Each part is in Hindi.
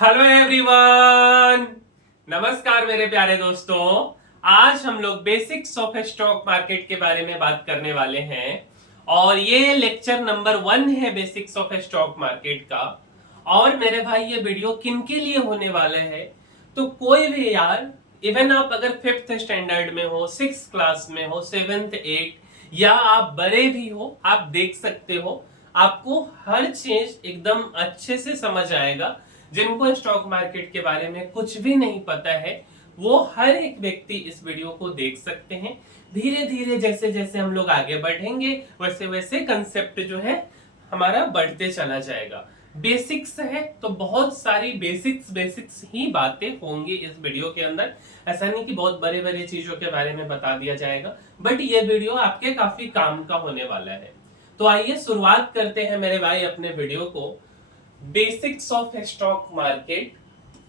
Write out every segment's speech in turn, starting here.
हेलो एवरीवन, नमस्कार मेरे प्यारे दोस्तों। आज हम लोग बेसिक्स ऑफ स्टॉक मार्केट के बारे में बात करने वाले हैं और ये लेक्चर नंबर 1 है बेसिक्स ऑफ स्टॉक मार्केट का। और मेरे भाई ये वीडियो किनके लिए होने वाला है, तो कोई भी यार, इवन आप अगर 5th स्टैंडर्ड में हो, 6th क्लास में हो, 7th 8 या आप बड़े भी हो, आप देख सकते हो। आपको हर चीज एकदम अच्छे से समझ आएगा। जिनको स्टॉक मार्केट के बारे में कुछ भी नहीं पता है, वो हर एक व्यक्ति इस वीडियो को देख सकते हैं। धीरे धीरे जैसे जैसे हम लोग आगे बढ़ेंगे वैसे वैसे कंसेप्ट जो है हमारा बढ़ते चला जाएगा। बेसिक्स है तो बहुत सारी बेसिक्स ही बातें होंगी इस वीडियो के अंदर। ऐसा नहीं कि बहुत बड़े बड़े चीजों के बारे में बता दिया जाएगा, बट ये वीडियो आपके काफी काम का होने वाला है। तो आइए शुरुआत करते हैं मेरे भाई अपने वीडियो को बेसिक्स ऑफ स्टॉक मार्केट।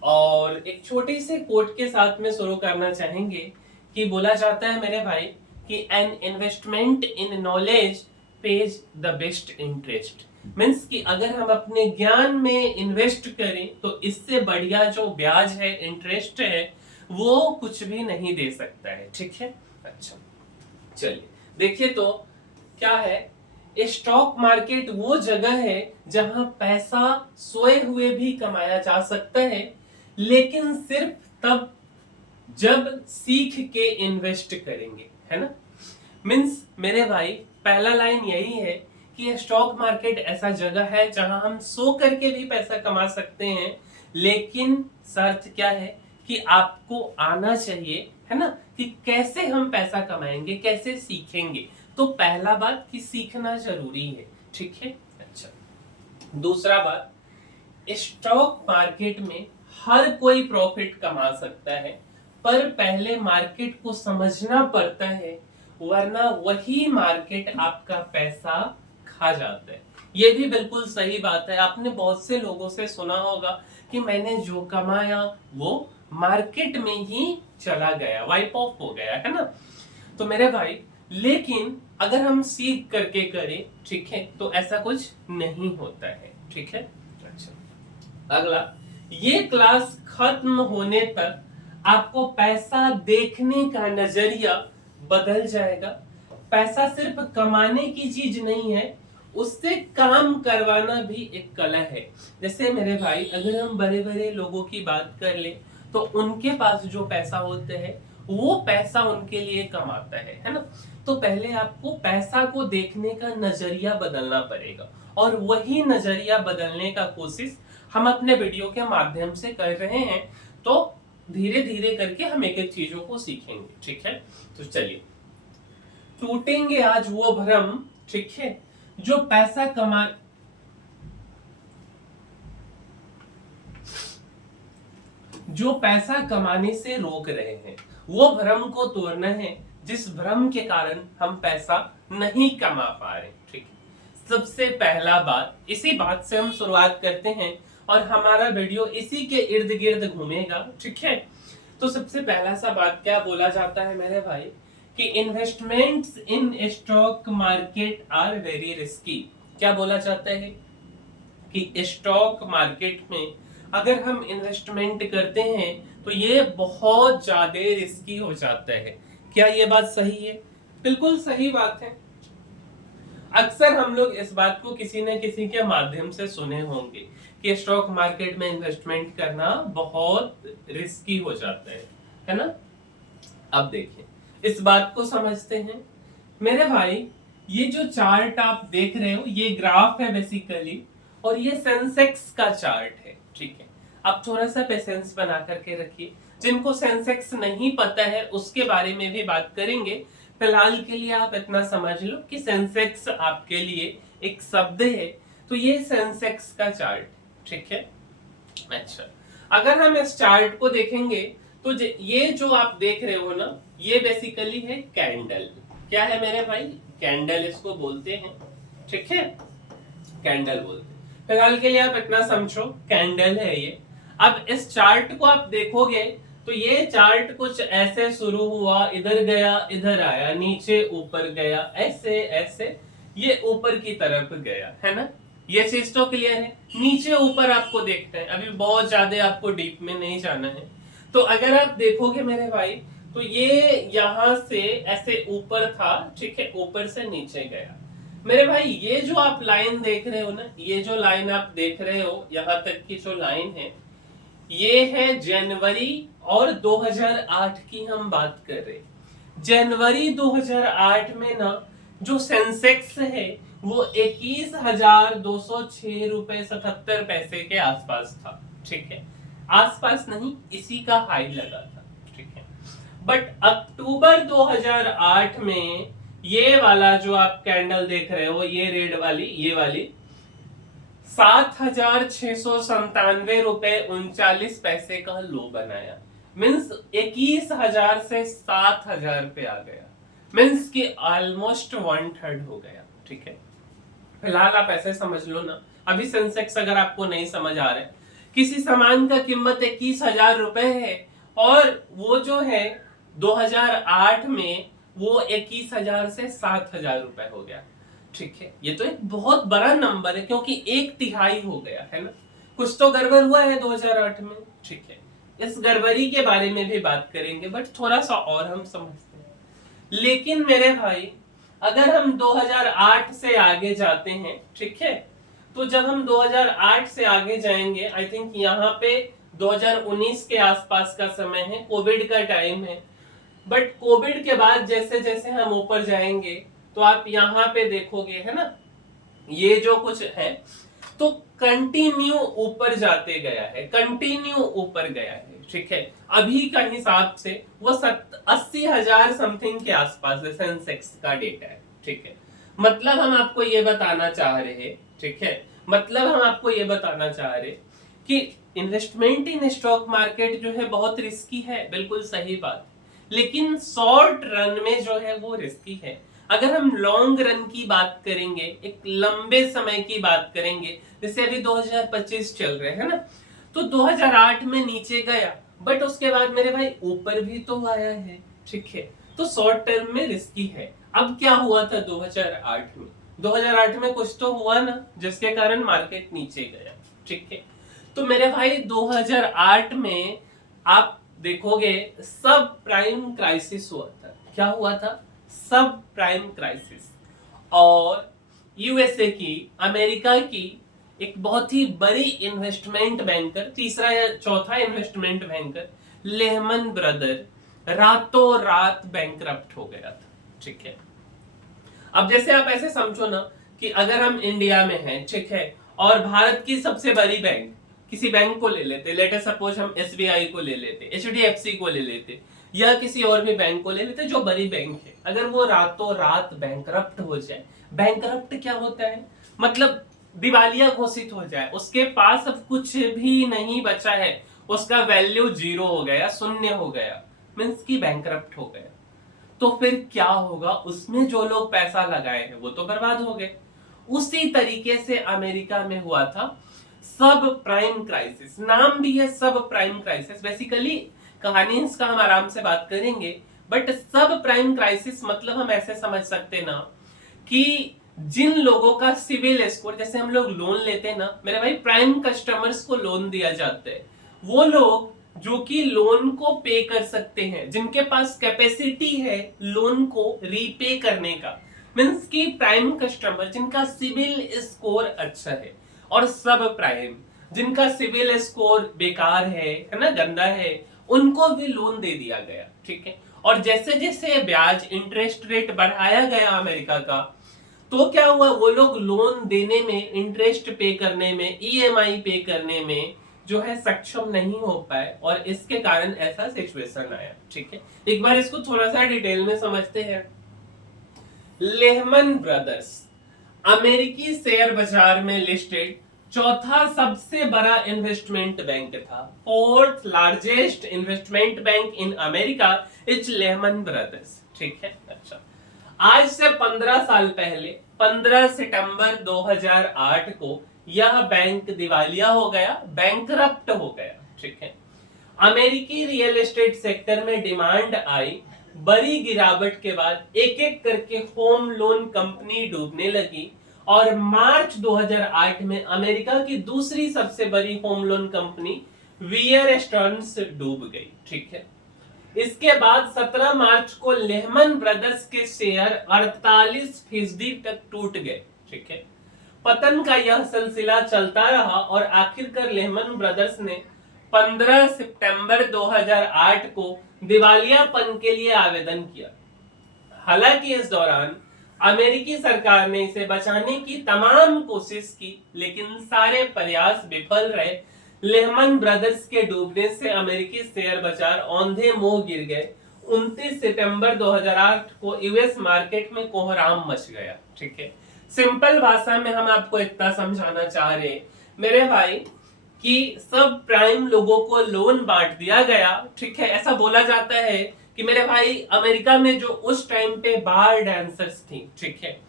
और एक छोटी से कोट के साथ में शुरू करना चाहेंगे कि बोला जाता है मेरे भाई कि an investment in knowledge page the best interest. Means कि अगर हम अपने ज्ञान में इन्वेस्ट करें तो इससे बढ़िया जो ब्याज है, इंटरेस्ट है, वो कुछ भी नहीं दे सकता है। ठीक है, अच्छा चलिए देखिए तो क्या है। स्टॉक मार्केट वो जगह है जहां पैसा सोए हुए भी कमाया जा सकता है, लेकिन सिर्फ तब जब सीख के इन्वेस्ट करेंगे, है ना। मीन्स मेरे भाई पहला लाइन यही है कि स्टॉक मार्केट ऐसा जगह है जहां हम सो करके भी पैसा कमा सकते हैं, लेकिन शर्त क्या है कि आपको आना चाहिए, है ना, कि कैसे हम पैसा कमाएंगे, कैसे सीखेंगे। तो पहला बात कि सीखना जरूरी है। ठीक है, अच्छा दूसरा बात, स्टॉक मार्केट में हर कोई प्रॉफिट कमा सकता है, पर पहले मार्केट को समझना पड़ता है, वरना वही मार्केट आपका पैसा खा जाता है। ये भी बिल्कुल सही बात है। आपने बहुत से लोगों से सुना होगा कि मैंने जो कमाया वो मार्केट में ही चला गया, वाइप ऑफ हो गया, है ना। तो मेरे भाई लेकिन अगर हम सीख करके करें, ठीक है, तो ऐसा कुछ नहीं होता है। ठीक है, अच्छा अगला, ये क्लास खत्म होने तक आपको पैसा देखने का नजरिया बदल जाएगा। पैसा सिर्फ कमाने की चीज नहीं है, उससे काम करवाना भी एक कला है। जैसे मेरे भाई अगर हम बड़े बड़े लोगों की बात कर ले तो उनके पास जो पैसा होता है वो पैसा उनके लिए कमाता है ना। तो पहले आपको पैसा को देखने का नजरिया बदलना पड़ेगा, और वही नजरिया बदलने का कोशिश हम अपने वीडियो के माध्यम से कर रहे हैं। तो धीरे धीरे करके हम एक एक चीजों को सीखेंगे। ठीक है, तो चलिए टूटेंगे आज वो भ्रम, ठीक है, जो पैसा कमा जो पैसा कमाने से रोक रहे हैं। वो भ्रम को तोड़ना है जिस भ्रम के कारण हम पैसा नहीं कमा पा रहे। ठीक है, सबसे पहला बात, इसी बात से हम शुरुआत करते हैं और हमारा वीडियो इसी के इर्द गिर्द घूमेगा। ठीक है, तो सबसे पहला सा बात क्या बोला जाता है मेरे भाई कि investments in stock market are very risky. क्या बोला जाता है कि स्टॉक मार्केट में अगर हम इन्वेस्टमेंट करते हैं तो ये बहुत ज्यादा रिस्की हो जाता है। क्या ये बात सही है? बिल्कुल सही बात है। अक्सर हम लोग इस बात को किसी न किसी के माध्यम से सुने होंगे कि स्टॉक मार्केट में इन्वेस्टमेंट करना बहुत रिस्की हो जाता है ना। अब देखिए इस बात को समझते हैं मेरे भाई। ये जो चार्ट आप देख रहे हो ये ग्राफ है बेसिकली, और ये सेंसेक्स का चार्ट है। ठीक है, आप थोड़ा सा पेशेंस बना करके रखिए। जिनको सेंसेक्स नहीं पता है उसके बारे में भी बात करेंगे। फिलहाल के लिए आप इतना समझ लो कि सेंसेक्स आपके लिए एक शब्द है। तो ये सेंसेक्स का चार्ट, ठीक है। अच्छा, अगर हम इस चार्ट को देखेंगे तो ये जो आप देख रहे हो ना, ये बेसिकली है कैंडल। क्या है मेरे भाई? कैंडल इसको बोलते हैं। ठीक है, कैंडल बोलते हैं। फिलहाल के लिए आप इतना समझो, कैंडल है ये। अब इस चार्ट को आप देखोगे तो ये चार्ट कुछ ऐसे शुरू हुआ, इधर गया, इधर आया, नीचे ऊपर गया, ऐसे ऐसे ये ऊपर की तरफ गया, है ना। ये चीज तो क्लियर है। नीचे ऊपर आपको देखना है, अभी बहुत ज्यादा आपको डीप में नहीं जाना है। तो अगर आप देखोगे मेरे भाई, तो ये यहां से ऐसे ऊपर था, ठीक है, ऊपर से नीचे गया। मेरे भाई ये जो आप लाइन देख रहे हो ना, ये जो लाइन आप देख रहे हो यहां तक की जो लाइन है, ये है जनवरी और 2008 की हम बात कर रहे हैं। जनवरी 2008 में ना जो सेंसेक्स है वो 21,206 रुपए 77 पैसे के आसपास था, ठीक है, आसपास नहीं, इसी का हाई लगा था, ठीक है। बट अक्टूबर 2008 में ये वाला जो आप कैंडल देख रहे हो, ये रेड वाली, ये वाली 7,697 रुपए 39 पैसे का लो बनाया। मीन्स 21,000 से 7,000 पे आ गया, मीन्स कि ऑलमोस्ट 1/3 हो गया, ठीक है। फिलहाल आप ऐसे समझ लो ना, अभी सेंसेक्स अगर आपको नहीं समझ आ रहा है, किसी सामान का कीमत 21,000 रुपए है और वो जो है 2008 में वो 21,000 से 7,000 रुपए हो गया, ठीक है। ये तो एक बहुत बड़ा नंबर है, क्योंकि 1/3 हो गया है ना। कुछ तो गड़बड़ हुआ है 2008 में, ठीक है। इस गड़बड़ी के बारे में भी बात करेंगे, बट थोड़ा सा और हम समझते हैं। लेकिन मेरे भाई अगर हम 2008 से आगे जाते हैं, ठीक है, तो जब हम 2008 से आगे जाएंगे, आई थिंक यहाँ पे 2019 के आसपास का समय है, कोविड का टाइम है। बट कोविड के बाद जैसे जैसे हम ऊपर जाएंगे तो आप यहाँ पे देखोगे, है ना, ये जो कुछ है तो कंटिन्यू ऊपर जाते गया है, कंटिन्यू ऊपर गया है, ठीक है। अभी का हिसाब से वो 80,000 समथिंग के आसपास है, सेंसेक्स का डेटा है, ठीक है। मतलब हम आपको ये बताना चाह रहे हैं, ठीक है, मतलब हम आपको ये बताना चाह रहे कि इन्वेस्टमेंट इन स्टॉक मार्केट जो है बहुत रिस्की है, बिल्कुल सही बात, लेकिन शॉर्ट रन में जो है वो रिस्की है। अगर हम लॉन्ग रन की बात करेंगे, एक लंबे समय की बात करेंगे, जैसे अभी 2025 चल रहे हैं ना, तो 2008 में नीचे गया, बट उसके बाद मेरे भाई ऊपर भी तो आया है, ठीक है। तो शॉर्ट टर्म में रिस्की है। अब क्या हुआ था 2008 में? 2008 में कुछ तो हुआ ना जिसके कारण मार्केट नीचे गया, ठीक है। तो मेरे भाई 2008 में आप देखोगे सब प्राइम क्राइसिस हुआ था। क्या हुआ था? सब प्राइम क्राइसिस। और यूएसए की, अमेरिका की एक बहुत ही बड़ी इन्वेस्टमेंट बैंकर, तीसरा या चौथा इन्वेस्टमेंट बैंकर लेहमन ब्रदर रातों रात बैंकरप्ट हो गया था, ठीक है। अब जैसे आप ऐसे समझो ना कि अगर हम इंडिया में हैं, ठीक है, और भारत की सबसे बड़ी बैंक, किसी बैंक को ले लेते, लेट अस सपोज हम एसबीआई को ले लेते, एचडीएफसी को ले लेते, या किसी और भी बैंक को ले लेते जो बड़ी बैंक है, अगर वो रातों रात बैंकरप्ट हो जाए, बैंकरप्ट क्या होता है? मतलब दिवालिया घोषित हो जाए, उसके पास अब कुछ भी नहीं बचा है, उसका वैल्यू 0 हो गया, शून्य हो गया, मीन्स की बैंकरप्ट हो गया। तो फिर क्या होगा? उसमें जो लोग पैसा लगाए हैं वो तो बर्बाद हो गए। उसी तरीके से अमेरिका में हुआ था सब प्राइम क्राइसिस। नाम भी है सब प्राइम क्राइसिस, बेसिकली कहानी इसका हम आराम से बात करेंगे, बट सब प्राइम क्राइसिस मतलब हम ऐसे समझ सकते ना कि जिन लोगों का सिविल स्कोर, जैसे हम लोग लोन लेते हैं ना मेरे भाई, प्राइम कस्टमर्स को लोन दिया जाता है, वो लोग जो कि लोन को पे कर सकते हैं, जिनके पास कैपेसिटी है लोन को रीपे करने का, मींस की प्राइम कस्टमर जिनका सिविल स्कोर अच्छा है, और सब प्राइम जिनका सिविल स्कोर बेकार है ना, गंदा है, उनको भी लोन दे दिया गया, ठीक है। और जैसे जैसे ब्याज, इंटरेस्ट रेट बढ़ाया गया अमेरिका का, तो क्या हुआ? वो लोग लोन देने में, इंटरेस्ट पे करने में, ईएमआई पे करने में जो है सक्षम नहीं हो पाए, और इसके कारण ऐसा सिचुएशन आया, ठीक है। एक बार इसको थोड़ा सा डिटेल में समझते हैं। लेहमन ब्रदर्स अमेरिकी शेयर बाजार में लिस्टेड चौथा सबसे बड़ा इन्वेस्टमेंट बैंक था। Fourth largest investment bank in America is Lehmann brothers, ठीक है। अच्छा, आज से 15 साल पहले 15 सितंबर 2008 को यह बैंक दिवालिया हो गया, बैंकरप्ट हो गया, ठीक है। अमेरिकी रियल एस्टेट सेक्टर में डिमांड आई, बड़ी गिरावट के बाद एक एक करके होम लोन कंपनी डूबने लगी, और मार्च 2008 में अमेरिका की दूसरी सबसे बड़ी home loan company wear Sterns डूब गई। ठीक है, इसके बाद 17 मार्च को लेहमन ब्रदर्स के शेयर 48% तक टूट गए। ठीक है, पतन का यह सिलसिला चलता रहा और आखिरकार लेहमन ब्रदर्स ने 15 सितंबर 2008 को दिवालियापन के लिए आवेदन किया। हालांकि इस दौरान अमेरिकी सरकार ने इसे बचाने की तमाम कोशिश की, लेकिन सारे प्रयास विफल रहे। लेहमन ब्रदर्स के डूबने से अमेरिकी शेयर बाजार औंधे मुंह गिर गए। 29 सितंबर 2008 को यूएस मार्केट में कोहराम मच गया। ठीक है, सिंपल भाषा में हम आपको इतना समझाना चाह रहे मेरे भाई कि सब प्राइम लोगों को लोन बांट दिया गया। ठीक है, ऐसा बोला जाता है कि मेरे भाई अमेरिका में जो उस टाइम पे बार डांसर्स थी, ठीक है,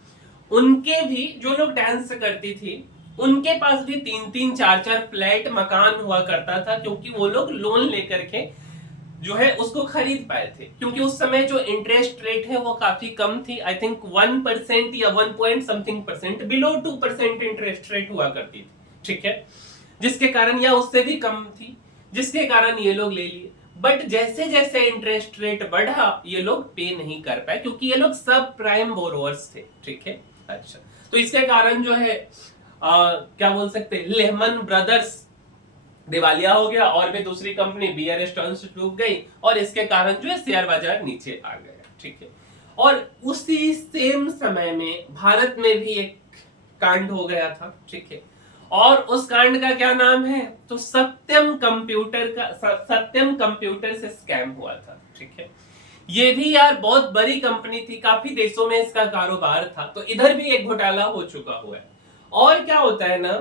उनके भी जो लोग डांस करती थी उनके पास भी 3-3 4-4 फ्लैट मकान हुआ करता था, क्योंकि वो लोग लोन लेकर के जो है उसको खरीद पाए थे। क्योंकि उस समय जो इंटरेस्ट रेट है वो काफी कम थी, आई थिंक 1% या 1 point something percent, below 2% interest rate हुआ करती थी। ठीक है, जिसके कारण या उससे भी कम थी, जिसके कारण ये लोग ले लिए। बट जैसे जैसे इंटरेस्ट रेट बढ़ा ये लोग पे नहीं कर पाए, क्योंकि ये लोग सब प्राइम बोरोवर्स थे। ठीक है, अच्छा, तो इसके कारण जो है क्या बोल सकते हैं, लेहमन ब्रदर्स दिवालिया हो गया और भी दूसरी कंपनी बियर स्टर्न्स डूब गई और इसके कारण जो है शेयर बाजार नीचे आ गया। ठीक है, और उसी सेम समय में भारत में भी एक कांड हो गया था। ठीक है, और उस कांड का क्या नाम है, तो सत्यम कंप्यूटर से स्कैम हुआ था। ठीक है, ये भी यार बहुत बड़ी कंपनी थी, काफी देशों में इसका कारोबार था, तो इधर भी एक घोटाला हो चुका हुआ है। और क्या होता है ना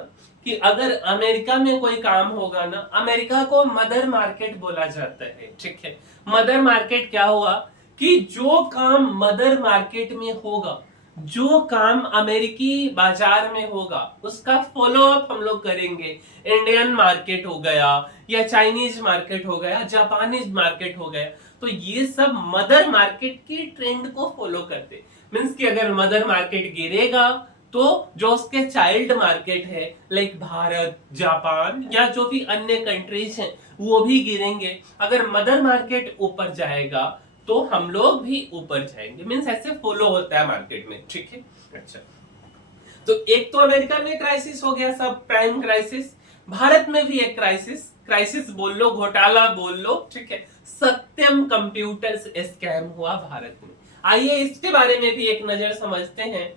कि अगर अमेरिका में कोई काम होगा ना, अमेरिका को मदर मार्केट बोला जाता है। ठीक है, मदर मार्केट क्या हुआ कि जो काम मदर मार्केट में होगा, जो काम अमेरिकी बाजार में होगा, उसका फॉलो अप हम लोग करेंगे। इंडियन मार्केट हो गया या चाइनीज मार्केट हो गया, जापानीज मार्केट हो गया, तो ये सब मदर मार्केट की ट्रेंड को फॉलो करते। मींस कि अगर मदर मार्केट गिरेगा तो जो उसके चाइल्ड मार्केट है लाइक भारत, जापान या जो भी अन्य कंट्रीज हैं वो भी गिरेंगे। अगर मदर मार्केट ऊपर जाएगा तो हम लोग भी ऊपर जाएंगे। मींस ऐसे फॉलो होता है मार्केट में। ठीक है, अच्छा, तो एक तो अमेरिका में क्राइसिस हो गया, सब प्राइम क्राइसिस। भारत में भी एक क्राइसिस बोल लो, घोटाला बोल लो। ठीक है, सत्यम कंप्यूटर्स स्कैम हुआ भारत में। आइए इसके बारे में भी एक नजर समझते हैं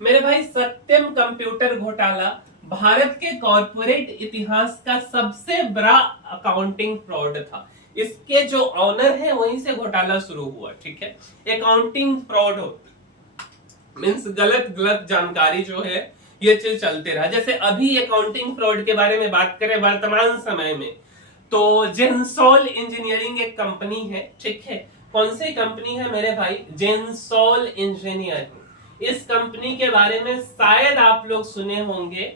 मेरे भाई। सत्यम कंप्यूटर घोटाला भारत के कॉर्पोरेट इतिहास का सबसे बड़ा अकाउंटिंग फ्रॉड था। इसके जो ऑनर है वहीं से घोटाला शुरू हुआ। ठीक है, अकाउंटिंग फ्रॉड मींस गलत जानकारी जो है ये चीज चलते रहा। जैसे अभी अकाउंटिंग फ्रॉड के बारे में बात करें वर्तमान समय में, तो जेनसोल इंजीनियरिंग एक कंपनी है। ठीक है, कौन सी कंपनी है मेरे भाई, जेनसोल इंजीनियरिंग। इस कंपनी के बारे में शायद आप लोग सुने होंगे,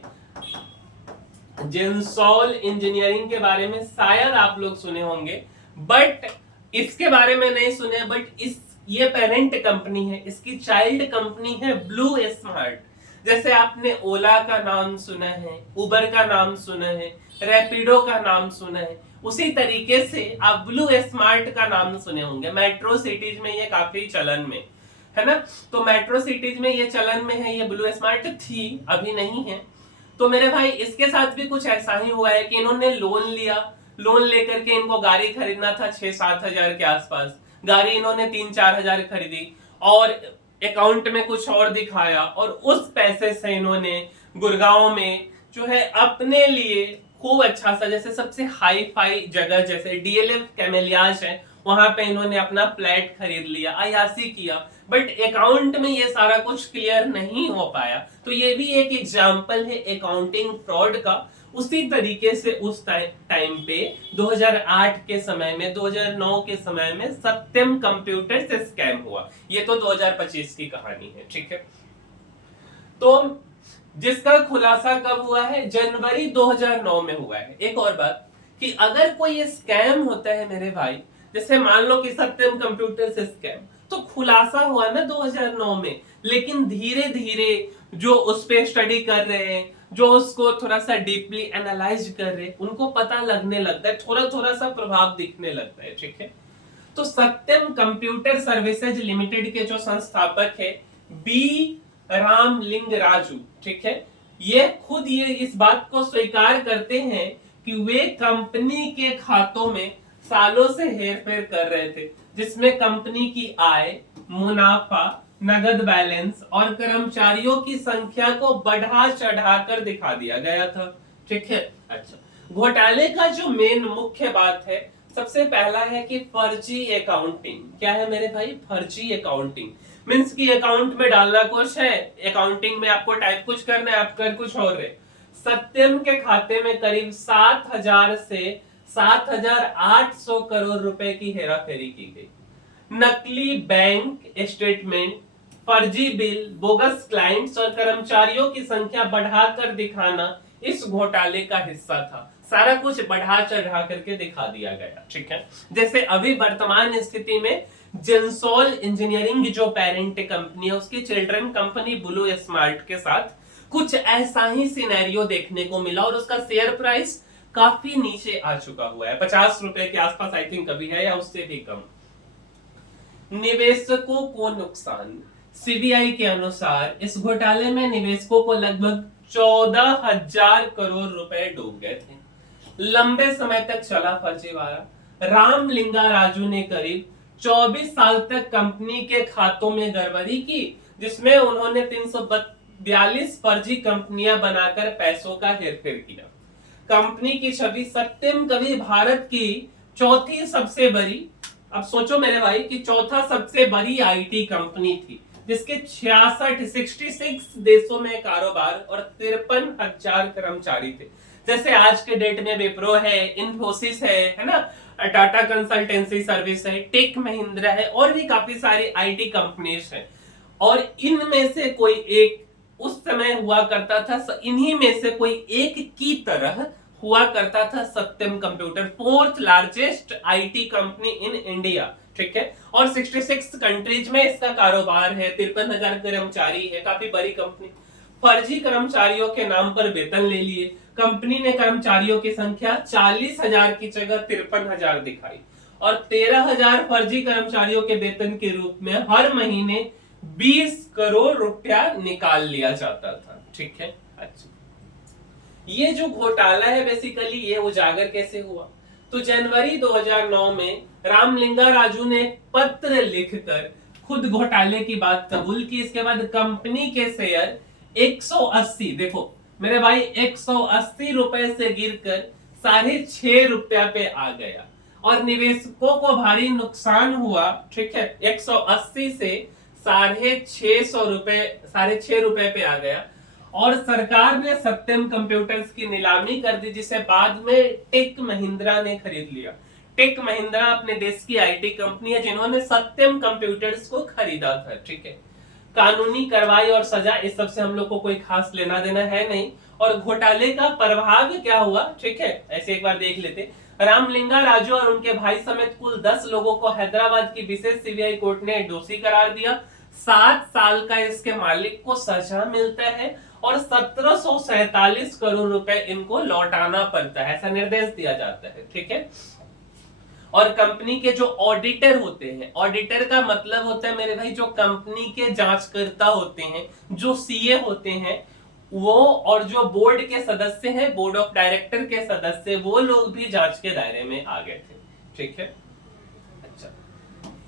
जेनसोल इंजीनियरिंग के बारे में शायद आप लोग सुने होंगे, बट इसके बारे में नहीं सुने। बट ये पेरेंट कंपनी है, इसकी चाइल्ड कंपनी है ब्लू स्मार्ट। जैसे आपने ओला का नाम सुना है, उबर का नाम सुना है, रैपिडो का नाम सुना है, उसी तरीके से आप ब्लू स्मार्ट का नाम सुने होंगे। मेट्रो सिटीज में ये काफी चलन में है ना, तो मेट्रो सिटीज में ये चलन में है। ये ब्लू स्मार्ट थी, अभी नहीं है। तो मेरे भाई इसके साथ भी कुछ ऐसा ही हुआ है कि इन्होंने लोन लिया, लोन लेकर के इनको गाड़ी खरीदना था 6-7 हजार के आसपास, गाड़ी इन्होंने 3-4 हजार खरीदी और अकाउंट में कुछ और दिखाया, और उस पैसे से इन्होंने गुड़गांव में जो है अपने लिए खूब अच्छा सा, जैसे सबसे हाई फाई जगह जैसे डीएलएफ कैमेलियाज है, वहां पे इन्होंने अपना फ्लैट खरीद लिया, अयासी किया। बट अकाउंट में ये सारा कुछ क्लियर नहीं हो पाया। तो ये भी एक एग्जांपल है अकाउंटिंग फ्रॉड का। उसी तरीके से उस टाइम पे 2008 के समय में, 2009 के समय में सत्यम कंप्यूटर से स्कैम हुआ। ये तो 2025 की कहानी है। ठीक है, तो जिसका खुलासा कब हुआ है, जनवरी 2009 में हुआ है। एक और बात कि अगर कोई स्कैम होता है मेरे भाई, जैसे मान लो कि सत्यम कंप्यूटर से स्कैम, तो खुलासा हुआ ना 2009 में, लेकिन धीरे धीरे जो उस पे स्टडी कर रहे हैं, जो उसको थोड़ा सा डीपली एनालाइज कर रहे हैं, उनको पता लगने लगता है, थोड़ा थोड़ा सा प्रभाव दिखने लगता है। ठीक है, तो सत्यम कंप्यूटर सर्विसेज लिमिटेड के जो संस्थापक है बी रामलिंग राजू, ठीक है, ये खुद ये इस बात को स्वीकार करते हैं कि वे कंपनी के खातों में सालों से हेरफेर कर रहे थे, जिसमें कंपनी की आय, मुनाफा, नगद बैलेंस और कर्मचारियों की संख्या को बढ़ा चढ़ाकर दिखा दिया गया था। ठीक है, अच्छा, घोटाले का जो मेन मुख्य बात है, सबसे पहला है कि फर्जी अकाउंटिंग। क्या है मेरे भाई? फर्जी अकाउंटिंग मींस कि अकाउंट में डालना कुछ है, अकाउंटिंग में आपको टाइप कुछ करना है, आप कर कुछ और रहे। सत्यम के खाते में करीब 7,000 से 7,800 करोड़ रुपए की हेराफेरी की गई। नकली बैंक स्टेटमेंट, फर्जी बिल, बोगस क्लाइंट्स और कर्मचारियों की संख्या बढ़ाकर दिखाना इस घोटाले का हिस्सा था। सारा कुछ बढ़ा चढ़ा करके दिखा दिया गया। ठीक है, जैसे अभी वर्तमान स्थिति में जेंसोल इंजीनियरिंग जो पेरेंट कंपनी है, उसकी चिल्ड्रन कंपनी ब्लू स्मार्ट के साथ कुछ ऐसा ही सिनेरियो देखने को मिला और उसका शेयर प्राइस काफी नीचे आ चुका हुआ है, 50 रुपए के आसपास आई थिंक अभी है, या उससे भी कम। निवेशकों को नुकसान। सीबीआई के अनुसार इस घोटाले में निवेशकों को लगभग 14,000 करोड़ रुपए डूब गए थे। लंबे समय तक चला फर्जीवाड़ा। रामलिंगा राजू ने करीब 24 साल तक कंपनी के खातों में गड़बड़ी की, जिसमें उन्होंने 342 फर्जी कंपनियां बनाकर पैसों का हेरफेर किया। कंपनी की छवि सत्यम कभी भारत की चौथी सबसे बड़ी, अब सोचो मेरे भाई, कि चौथा सबसे बड़ी आईटी कंपनी थी, जिसके 66 देशों में कारोबार और 53,000 कर्मचारी थे। जैसे आज के डेट में विप्रो है, इन्फोसिस है ना, टाटा कंसल्टेंसी सर्विस है, टेक महिंद्रा है, और भी काफी सारी आईटी कंपनीज हैं। और इनमें से कोई एक उस समय हुआ करता था, इन्हीं में से कोई एक की तरह हुआ करता था Satyam computer, 4th largest IT company in India. ठीक है, और 66 कंट्रीज में इसका कारोबार है, 53,000 कर्मचारी है, काफी बड़ी कंपनी। फर्जी कर्मचारियों के नाम पर वेतन ले लिए। कंपनी ने कर्मचारियों की संख्या 40,000 की जगह 53,000 दिखाई और 13,000 फर्जी कर्मचारियों के वेतन के रूप में हर महीने 20 करोड़ रुपया निकाल लिया जाता था। ठीक है, अच्छा, ये जो घोटाला है बेसिकली ये उजागर कैसे हुआ? तो जनवरी 2009 में रामलिंगा राजू ने पत्र लिखकर खुद घोटाले की बात कबूल की। इसके बाद कंपनी के शेयर 180, देखो मेरे भाई, 180 रुपए से गिरकर 6.5 रुपया पे आ गया और निवेशकों को भारी नुकसान हुआ। ठीक है, 180 से 6.5 रुपए पे आ गया और सरकार ने सत्यम कंप्यूटर्स की नीलामी कर दी, जिसे बाद में टेक महिंद्रा ने खरीद लिया। टेक महिंद्रा अपने देश की आईटी कंपनी है जिन्होंने सत्यम कंप्यूटर्स को खरीदा था। ठीक है, कानूनी कार्रवाई और सजा इस सब से हम लोग को कोई खास लेना देना है नहीं। और घोटाले का प्रभाव क्या हुआ, ठीक है, ऐसे एक बार देख लेते। रामलिंगा राजू और उनके भाई समेत कुल 10 लोगों को हैदराबाद की विशेष सीबीआई कोर्ट ने दोषी करार दिया। 7 साल का इसके मालिक को सजा मिलता है और 1747 करोड़ रुपए इनको लौटाना पड़ता है, ऐसा निर्देश दिया जाता है। ठीक है, और कंपनी के जो ऑडिटर होते हैं, ऑडिटर का मतलब होता है मेरे भाई जो कंपनी के जांचकर्ता होते हैं, जो सीए होते हैं वो, और जो बोर्ड के सदस्य हैं, बोर्ड ऑफ डायरेक्टर के सदस्य, वो लोग भी जांच के दायरे में आ गए थे। ठीक है, अच्छा,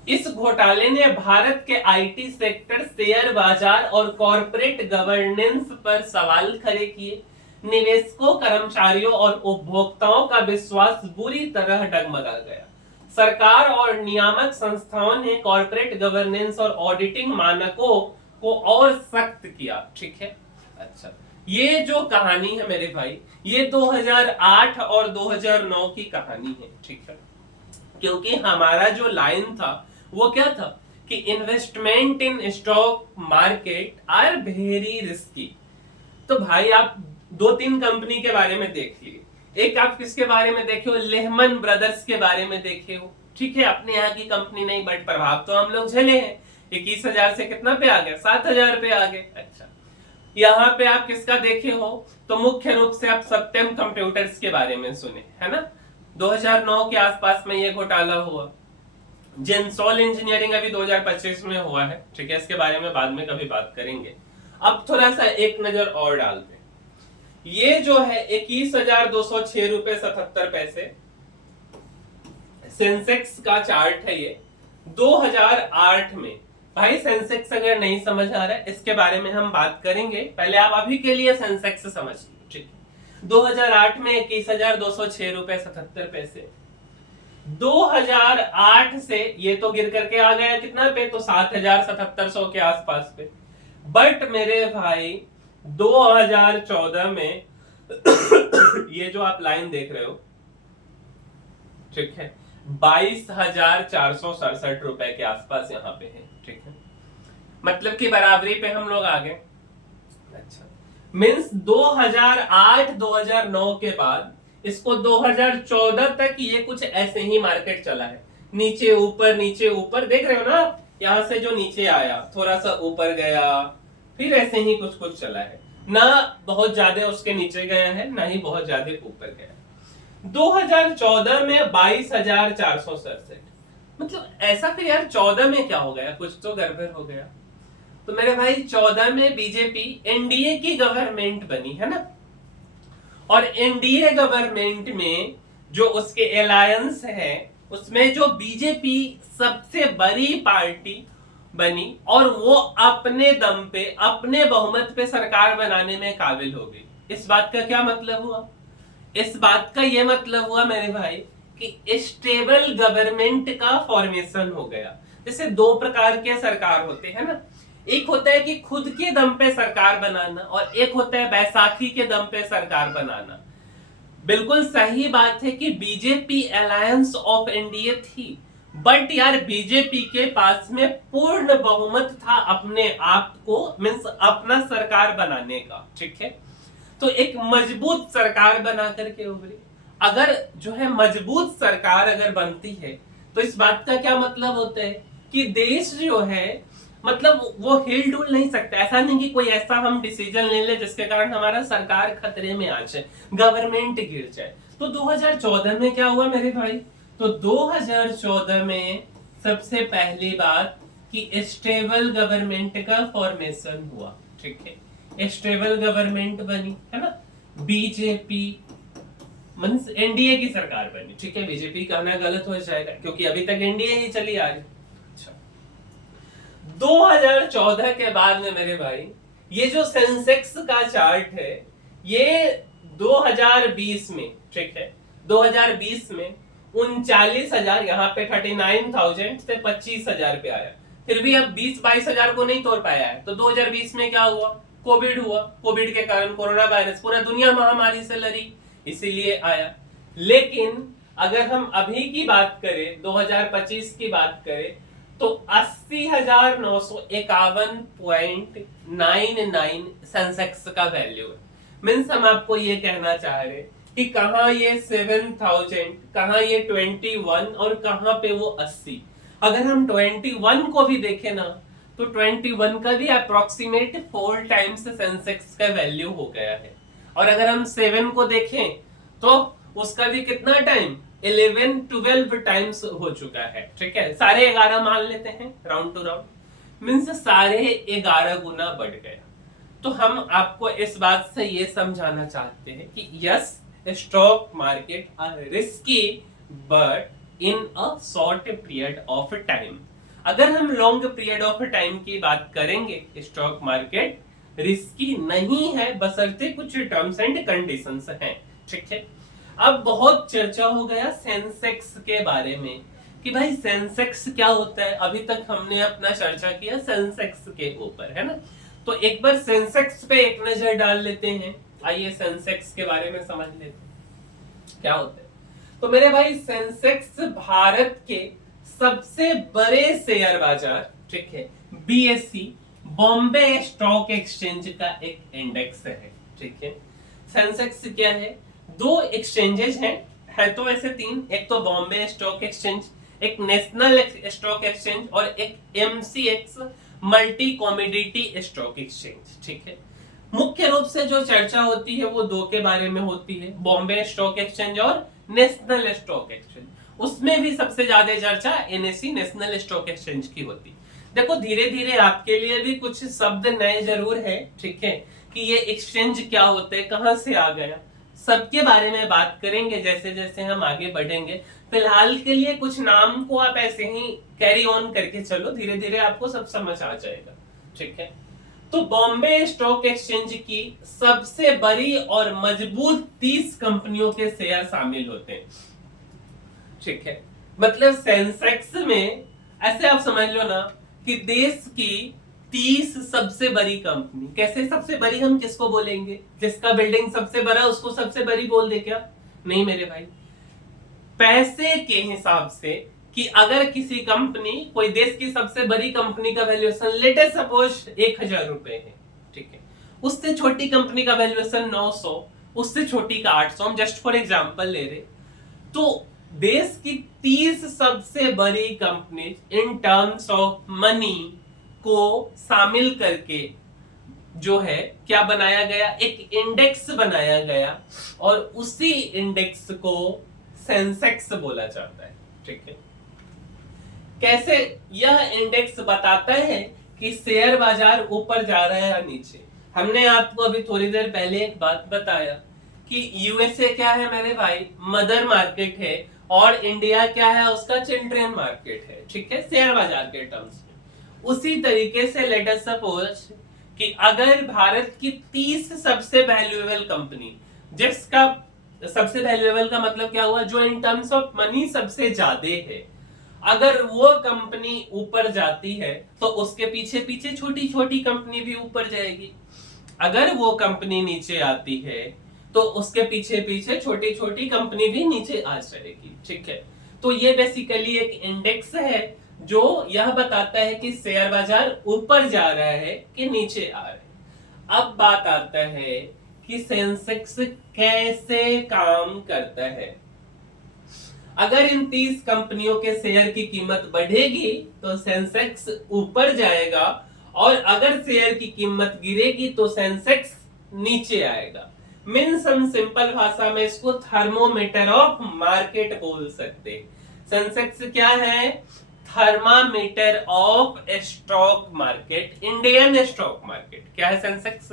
इस घोटाले ने भारत के आईटी सेक्टर, शेयर बाजार और कॉर्पोरेट गवर्नेंस पर सवाल खड़े किए। निवेशकों, कर्मचारियों और उपभोक्ताओं का विश्वास बुरी तरह डगमगा गया। सरकार और नियामक संस्थाओं ने कॉर्पोरेट गवर्नेंस और ऑडिटिंग मानकों को और सख्त किया। ठीक है, अच्छा, ये जो कहानी है मेरे भाई, ये 2008 और 2009 की कहानी है। ठीक है, क्योंकि हमारा जो लाइन था वो क्या था कि investment in stock market are very risky. तो भाई आप 2-3 कंपनी के बारे में देख लिए, एक आप किसके बारे में देखे हो, लेहमन ब्रदर्स के बारे में देखे हो। ठीक है, अपने यहाँ की कंपनी नहीं, बट प्रभाव तो हम लोग झेले हैं। 21,000 से कितना पे आ गया, 7,000 पे आ गए। अच्छा, यहाँ पे आप किसका देखे हो, तो मुख्य रूप से आप सत्यम कंप्यूटर्स के बारे में सुने, है ना। 2009 के आसपास में ये घोटाला हुआ। जेनसोल इंजीनियरिंग अभी 2025 में हुआ है, ठीक है, इसके बारे में बाद में कभी बात करेंगे। अब थोड़ा सा एक नजर और डालते हैं। ये जो है 21,206.77 सेंसेक्स का चार्ट है ये 2008 में। भाई सेंसेक्स अगर नहीं समझ आ रहा है, इसके बारे में हम बात करेंगे, पहले आप अभी के लिए सेंसेक्स समझ लो, ठीक। 2008 में 21,206.77। 2008 से ये तो गिर करके आ गया कितना पे, तो 7,700 के आसपास पे। बट मेरे भाई 2014 में ये जो आप लाइन देख रहे हो, ठीक है, 22,467 रुपए के आसपास यहाँ पे है, ठीक है, मतलब कि बराबरी पे हम लोग आ गए। अच्छा, मींस 2008-2009 के बाद इसको 2014 तक ये कुछ ऐसे ही मार्केट चला है, नीचे ऊपर नीचे ऊपर, देख रहे हो ना, यहां से जो नीचे आया थोड़ा सा ऊपर गया, फिर ऐसे ही कुछ कुछ चला है, ना बहुत ज्यादा उसके नीचे गया है, ना ही बहुत ज्यादा ऊपर गया। 2014 में 22,467, मतलब ऐसा, फिर यार 14 में क्या हो गया, कुछ तो गड़बड़ हो गया। तो मेरे भाई 14 में बीजेपी एनडीए की गवर्नमेंट बनी, है ना, और एनडीए गवर्नमेंट में जो उसके अलायंस है उसमें जो बीजेपी सबसे बड़ी पार्टी बनी, और वो अपने दम पे अपने बहुमत पे सरकार बनाने में काबिल हो गई। इस बात का क्या मतलब हुआ, इस बात का ये मतलब हुआ मेरे भाई कि स्टेबल गवर्नमेंट का फॉर्मेशन हो गया। जैसे दो प्रकार के सरकार होते हैं ना, एक होता है कि खुद के दम पे सरकार बनाना, और एक होता है बैसाखी के दम पे सरकार बनाना। बिल्कुल सही बात है कि बीजेपी अलायंस ऑफ एनडीए थी, बट यार बीजेपी के पास में पूर्ण बहुमत था अपने आप को, मींस अपना सरकार बनाने का, ठीक है। तो एक मजबूत सरकार बना करके उभरी। अगर जो है मजबूत सरकार अगर बनती है, तो इस बात का क्या मतलब होता है कि देश जो है, मतलब वो हिल डुल नहीं सकता। ऐसा नहीं कि कोई ऐसा हम डिसीजन ले ले जिसके कारण हमारा सरकार खतरे में आ जाए, गवर्नमेंट गिर जाए। तो 2014 में क्या हुआ मेरे भाई, तो 2014 में सबसे पहली बात कि स्टेबल गवर्नमेंट का फॉर्मेशन हुआ, ठीक है, स्टेबल गवर्नमेंट बनी, है ना, बीजेपी मींस एनडीए की सरकार बनी, ठीक है, बीजेपी कहना गलत हो जाएगा क्योंकि अभी तक एनडीए ही चली आ रही। अच्छा, 2014 के बाद में मेरे भाई ये जो सेंसेक्स का चार्ट है ये 2020 में, ठीक है, 2020 में 39,000, यहाँ पे 39,000 से 25,000 पे आया। फिर भी अब 20-22,000 को नहीं तोड़ पाया है। तो 2020 में क्या हुआ, कोविड हुआ, कोविड के कारण कोरोना वायरस, पूरा दुनिया महामारी से लड़ी, इसीलिए आया। लेकिन अगर हम अभी की बात करें, 2025 की बात करें, तो 80,951.99 सेंसेक्स का वैल्यू है। मींस हम आपको ये कहना चाह रहे कि कहां ये 7,000, कहां ये 21 और कहां पे वो 80। अगर हम 21 को भी देखें ना, तो 21 का भी अप्रोक्सीमेट 4 टाइम्स सेंसेक्स का वैल्यू हो गया है। और अगर हम 7 को देखें तो उसका भी कितना टाइम, 11-12 टाइम्स हो चुका है, ठीक है। सारे 11 मान लेते हैं राउंड टू राउंड, मींस सारे 11 गुना बढ़ गया। तो हम आपको इस बात से ये समझाना चाहते हैं कि yes, stock market are risky but in a short period of time. अगर हम लॉन्ग पीरियड ऑफ टाइम की बात करेंगे, स्टॉक मार्केट रिस्की नहीं है, बशर्ते कुछ टर्म्स एंड कंडीशंस हैं, ठीक है। अब बहुत चर्चा हो गया सेंसेक्स के बारे में कि भाई सेंसेक्स क्या होता है। अभी तक हमने अपना चर्चा किया सेंसेक्स के ऊपर, है ना। तो एक बार सेंसेक्स पे एक नजर डाल लेते हैं। आइए सेंसेक्स के बारे में समझ लेते हैं क्या होता है। तो मेरे भाई सेंसेक्स भारत के सबसे बड़े शेयर बाजार, ठीक है, बीएसई बॉम्बे स्टॉक एक्सचेंज का एक इंडेक्स है, ठीक है। सेंसेक्स क्या है, दो एक्सचेंजेस हैं, है तो ऐसे तीन, एक तो बॉम्बे स्टॉक एक्सचेंज, एक नेशनल स्टॉक एक्सचेंज और एक MCX multi commodity stock exchange. ठीक है, मुख्य रूप से जो चर्चा होती है वो दो के बारे में होती है, बॉम्बे स्टॉक एक्सचेंज और नेशनल स्टॉक एक्सचेंज। उसमें भी सबसे ज्यादा चर्चा NSE नेशनल स्टॉक एक्सचेंज की होती है। देखो धीरे धीरे आपके लिए भी कुछ शब्द नए जरूर है, ठीक है, कि ये एक्सचेंज क्या होते हैं, कहां से आ गया, सबके बारे में बात करेंगे जैसे जैसे हम आगे बढ़ेंगे। फिलहाल के लिए कुछ नाम को आप ऐसे ही कैरी ऑन करके चलो, धीरे धीरे आपको सब समझ आ जाएगा। ठीक है, तो बॉम्बे स्टॉक एक्सचेंज की सबसे बड़ी और मजबूत 30 कंपनियों के शेयर शामिल होते हैं। ठीक है, मतलब सेंसेक्स में ऐसे आप समझ लो ना कि देश की 30 सबसे बड़ी कंपनी। कैसे सबसे बड़ी, हम किसको बोलेंगे, जिसका बिल्डिंग सबसे बड़ा उसको सबसे बड़ी बोल दे क्या? नहीं मेरे भाई, पैसे के हिसाब से कि अगर किसी कंपनी, कोई देश की सबसे बड़ी कंपनी का वैल्यूएशन लेट अस सपोज 1000 रुपए है, ठीक है, उससे छोटी कंपनी का वैल्यूएशन 900, उससे छोटी का 800, हम जस्ट फॉर एग्जांपल ले रहे, तो देश की 30 सबसे बड़ी company in terms of money को शामिल करके जो है क्या बनाया गया, एक इंडेक्स बनाया गया और उसी इंडेक्स को सेंसेक्स बोला जाता है। ठीक है, कैसे यह इंडेक्स बताता है कि शेयर बाजार ऊपर जा रहा है या नीचे। हमने आपको अभी थोड़ी देर पहले एक बात बताया कि यूएसए क्या है मेरे भाई, मदर मार्केट है, और इंडिया क्या है, उसका चिल्ड्रन मार्केट है। ठीक है, शेयर बाजार के टर्म्स में। उसी तरीके से लेट अस सपोज कि अगर भारत की 30 सबसे वैल्यूएबल कंपनी, जिसका सबसे वैल्यूएबल का मतलब क्या हुआ, जो इन टर्म्स ऑफ मनी सबसे ज्यादा है, अगर वो कंपनी ऊपर जाती है तो उसके पीछे पीछे छोटी छोटी कंपनी भी ऊपर जाएगी। अगर वो कंपनी नीचे आती है तो उसके पीछे पीछे छोटी छोटी कंपनी भी नीचे आ जाएगी। ठीक है, तो ये बेसिकली एक इंडेक्स है जो यह बताता है कि शेयर बाजार ऊपर जा रहा है कि नीचे आ रहा है। अब बात आता है कि सेंसेक्स कैसे काम करता है। अगर इन 30 कंपनियों के शेयर की कीमत बढ़ेगी तो सेंसेक्स ऊपर जाएगा, और अगर शेयर की कीमत गिरेगी तो सेंसेक्स नीचे आएगा। मीन्स हम सिंपल भाषा में इसको थर्मोमीटर ऑफ मार्केट बोल सकते। सेंसेक्स क्या है? Thermometer of stock market, Indian stock market. क्या है Sensex?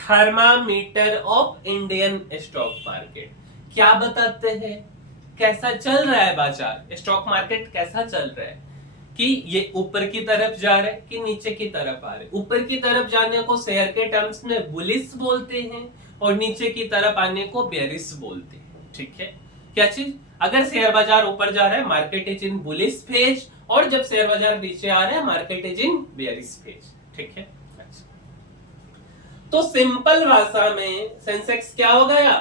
Thermometer of Indian stock market. क्या बताते हैं कैसा चल रहा है बाजार, स्टॉक मार्केट कैसा चल रहा है, कि ये ऊपर की तरफ जा रहा है कि नीचे की तरफ आ रहे। ऊपर की तरफ जाने को शेयर के टर्म्स में बुलिश बोलते हैं और नीचे की तरफ आने को बेयरिश बोलते हैं। ठीक है, क्या चीज? अगर शेयर बाजार ऊपर जा रहा है market is in bullish phase, और जब शेयर बाजार नीचे आ रहा है market is in bearish phase. ठीक है, तो सिंपल भाषा में सेंसेक्स क्या हो गया?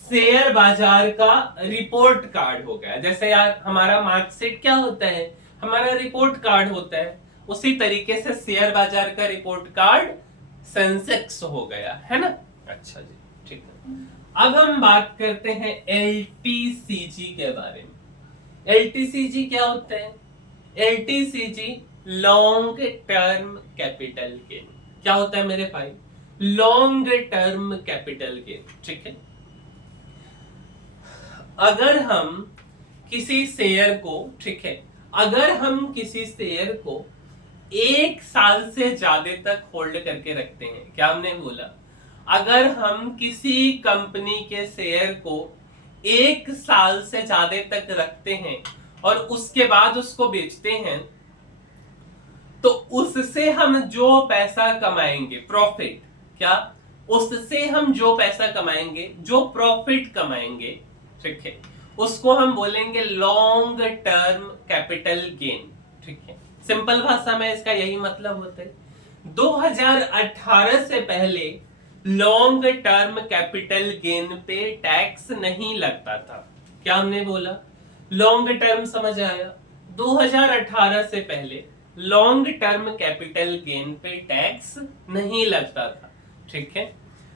शेयर बाजार का रिपोर्ट कार्ड हो गया। जैसे यार हमारा मार्कशीट क्या होता है, हमारा रिपोर्ट कार्ड होता है, उसी तरीके से शेयर बाजार का रिपोर्ट कार्ड सेंसेक्स हो गया, है ना। अच्छा जी, ठीक है। अब हम बात करते हैं LTCG के बारे में। LTCG क्या होता है? LTCG long term capital gain. क्या होता है मेरे भाई? Long term capital gain. ठीक है, अगर हम किसी शेयर को, ठीक है, अगर हम किसी शेयर को 1 साल से ज्यादा तक होल्ड करके रखते हैं, क्या हमने बोला? अगर हम किसी कंपनी के शेयर को 1 साल से ज्यादा तक रखते हैं और उसके बाद उसको बेचते हैं, तो उससे हम जो पैसा कमाएंगे, प्रॉफिट, क्या उससे हम जो पैसा कमाएंगे, जो प्रॉफिट कमाएंगे, ठीक है, उसको हम बोलेंगे लॉन्ग टर्म कैपिटल गेन। ठीक है, सिंपल भाषा में इसका यही मतलब होता है। 2018 से पहले लॉन्ग टर्म कैपिटल गेन पे टैक्स नहीं लगता था। क्या हमने बोला? लॉन्ग टर्म, समझ आया? 2018 से पहले लॉन्ग टर्म कैपिटल गेन पे टैक्स नहीं लगता था। ठीक है,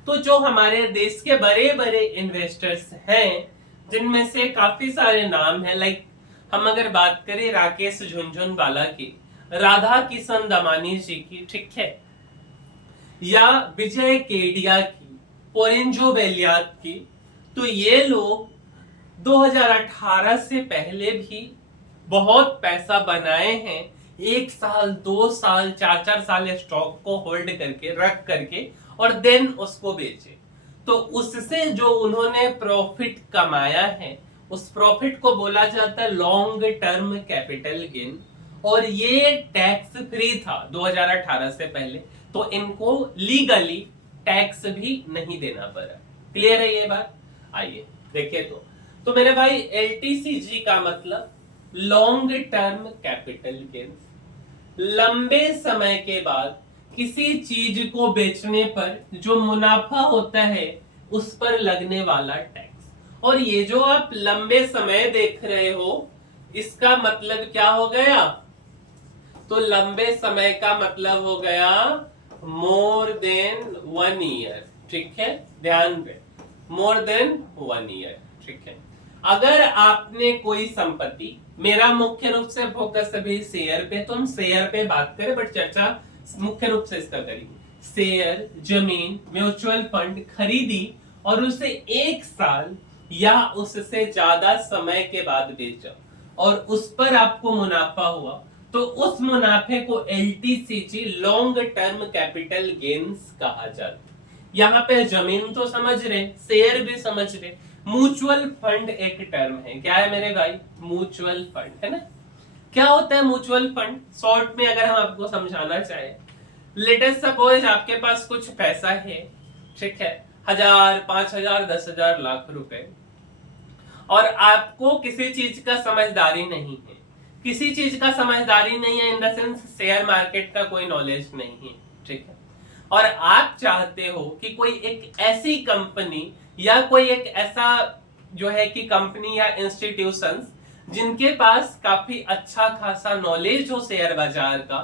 तो जो हमारे देश के बड़े बड़े इन्वेस्टर्स हैं, जिनमें से काफी सारे नाम है, लाइक हम अगर बात करें राकेश झुनझुनवाला की, राधा किशन दमानी जी की, ठीक है, या विजय केडिया की, पोरेंजो बेलियात की, तो ये लोग 2018 से पहले भी बहुत पैसा बनाए हैं। 1 साल 2 साल 4 4 साल स्टॉक को होल्ड करके रख करके और देन उसको बेचे। तो उससे जो उन्होंने प्रॉफिट कमाया है उस प्रॉफिट को बोला जाता है लॉन्ग टर्म कैपिटल गेन, और ये टैक्स फ्री था 2018 से पहले, तो इनको लीगली टैक्स भी नहीं देना पड़ा। क्लियर है ये बात? आइए देखिए। तो मेरे भाई एलटीसीजी का मतलब लॉन्ग टर्म कैपिटल गेन, लंबे समय के बाद किसी चीज को बेचने पर जो मुनाफा होता है उस पर लगने वाला टैक्स। और ये जो आप लंबे समय देख रहे हो इसका मतलब क्या हो गया? तो लंबे समय का मतलब हो गया मोर देन 1 ईयर। ठीक है, ध्यान दे, मोर देन 1 ईयर। ठीक है, अगर आपने कोई संपत्ति, मेरा मुख्य रूप से फोकस अभी शेयर पे, तो हम शेयर पे बात करें बट चर्चा मुख्य रूप से इसका करेंगे। शेयर, जमीन, म्यूचुअल फंड खरीदी और उसे 1 साल या उससे ज्यादा समय के बाद बेचा और उस पर आपको मुनाफा हुआ, तो उस मुनाफे को LTCG long term capital gains कहा जाता है। यहाँ पे जमीन तो समझ रहे, शेयर भी समझ रहे, म्यूचुअल फंड एक टर्म है। क्या है मेरे भाई? म्यूचुअल फंड, है ना। क्या होता है म्यूचुअल फंड? शॉर्ट में अगर हम आपको समझाना चाहे, लेट अस सपोज आपके पास कुछ पैसा है, ठीक है, 1000, 5000, 10,000, लाख रुपए, और आपको किसी चीज का समझदारी नहीं है। किसी चीज का समझदारी नहीं है in the sense share market का कोई नॉलेज नहीं है, ठीक है, और आप चाहते हो कि कोई एक ऐसी कंपनी या कोई एक ऐसा जो है कि कंपनी या इंस्टीट्यूशंस जिनके पास काफी अच्छा खासा नॉलेज हो शेयर बाजार का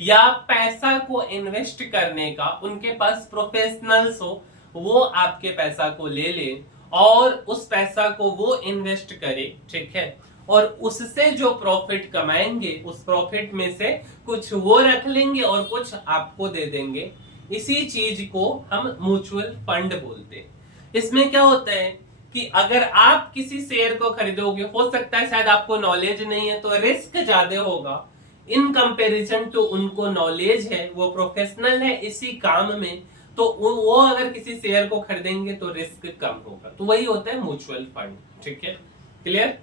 या पैसा को इन्वेस्ट करने का, उनके पास प्रोफेशनल्स हो, वो आपके पैसा को ले ले और उस पैसा को वो इन्वेस्ट करे, ठीक है, और उससे जो प्रॉफिट कमाएंगे उस प्रॉफिट में से कुछ वो रख लेंगे और कुछ आपको दे देंगे। इसी चीज को हम म्यूचुअल फंड बोलते हैं। इसमें क्या होता है कि अगर आप किसी शेयर को खरीदोगे, हो सकता है शायद आपको नॉलेज नहीं है तो रिस्क ज्यादा होगा इन कंपैरिजन टू उनको नॉलेज है, वो प्रोफेशनल है इसी काम में, तो वो अगर किसी शेयर को खरीदेंगे तो रिस्क कम होगा। तो वही होता है म्यूचुअल फंड। ठीक है, क्लियर?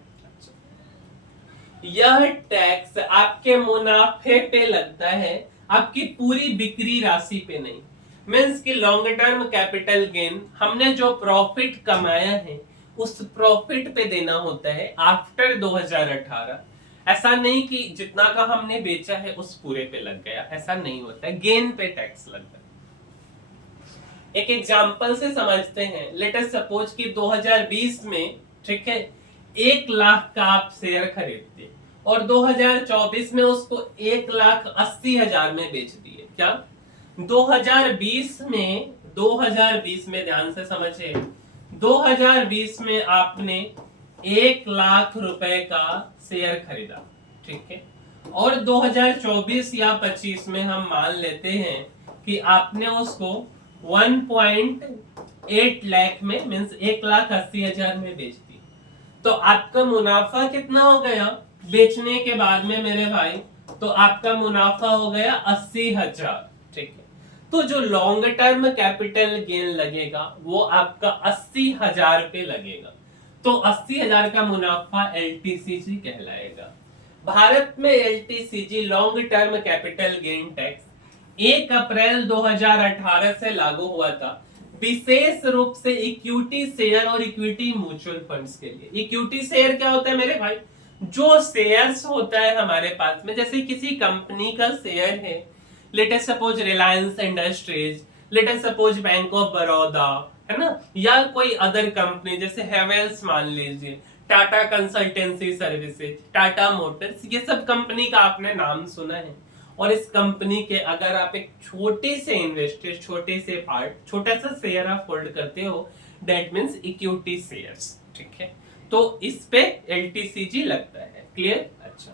यह टैक्स आपके मुनाफे पे लगता है, आपकी पूरी बिक्री राशि पे नहीं। मींस कि लॉन्ग टर्म कैपिटल गेन, हमने जो प्रॉफिट कमाया है उस प्रॉफिट पे देना होता है आफ्टर 2018। ऐसा नहीं कि जितना का हमने बेचा है उस पूरे पे लग गया, ऐसा नहीं होता है, गेन पे टैक्स लगता है। एक एग्जांपल से समझते हैं। लेट अस सपोज कि 2020 में, ठीक है, 1 लाख का आप शेयर खरीदते और 2024 में उसको 1,80,000 में बेच दिए। क्या 2020 में ध्यान से समझे, 2020 में आपने 1 लाख रुपए का शेयर खरीदा, ठीक है, और 2024 या 25 में हम मान लेते हैं कि आपने उसको 1.8 लाख में, मींस 1,80,000 में बेच दी, तो आपका मुनाफा कितना हो गया बेचने के बाद में मेरे भाई? तो आपका मुनाफा हो गया 80,000। ठीक है, तो जो लॉन्ग टर्म कैपिटल गेन लगेगा वो आपका 80,000 पे लगेगा, तो 80,000 का मुनाफा एलटीसीजी कहलाएगा। भारत में LTCG long term capital gain tax 1 अप्रैल 2018 से लागू हुआ था, विशेष रूप से इक्विटी शेयर और इक्विटी म्यूचुअल फंड्स के लिए। इक्विटी शेयर क्या होता है मेरे भाई? जो शेयर्स होता है हमारे पास में, जैसे किसी कंपनी का शेयर है, let us suppose Reliance industries, let us suppose bank of Baroda, है ना, या कोई अदर कंपनी जैसे हेवेल्स मान लीजिए, Tata consultancy services, Tata Motors, ये सब कंपनी का आपने नाम सुना है। और इस कंपनी के अगर आप एक छोटे से इन्वेस्टर, छोटे से पार्ट, छोटा सा शेयर आप होल्ड करते हो, दैट मींस इक्विटी शेयर्स। ठीक है, तो इस पे एलटीसीजी लगता है। क्लियर? अच्छा,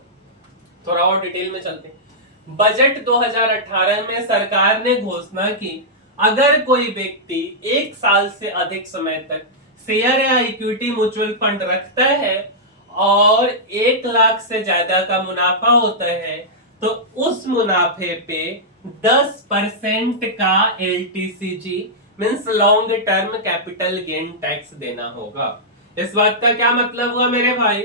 थोड़ा और डिटेल में चलते हैं। बजट 2018 में सरकार ने घोषणा की, अगर कोई व्यक्ति 1 साल से अधिक समय तक शेयर या इक्विटी म्यूचुअल फंड रखता है और 1 लाख से ज्यादा का मुनाफा होता है तो उस मुनाफे पे 10% का LTCG means long term capital gain tax देना होगा। इस बात का क्या मतलब हुआ मेरे भाई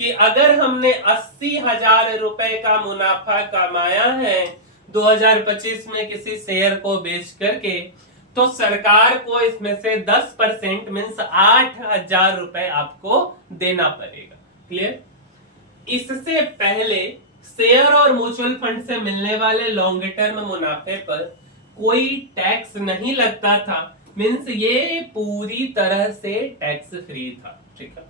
कि अगर हमने 80,000 रुपए का मुनाफा कमाया है 2025 में किसी शेयर को बेच करके, तो सरकार को इसमें से 10% मीन्स 8,000 रुपए आपको देना पड़ेगा। क्लियर? इससे पहले शेयर और म्यूचुअल फंड से मिलने वाले लॉन्ग टर्म मुनाफे पर कोई टैक्स नहीं लगता था, मीन्स ये पूरी तरह से टैक्स फ्री था। ठीक है।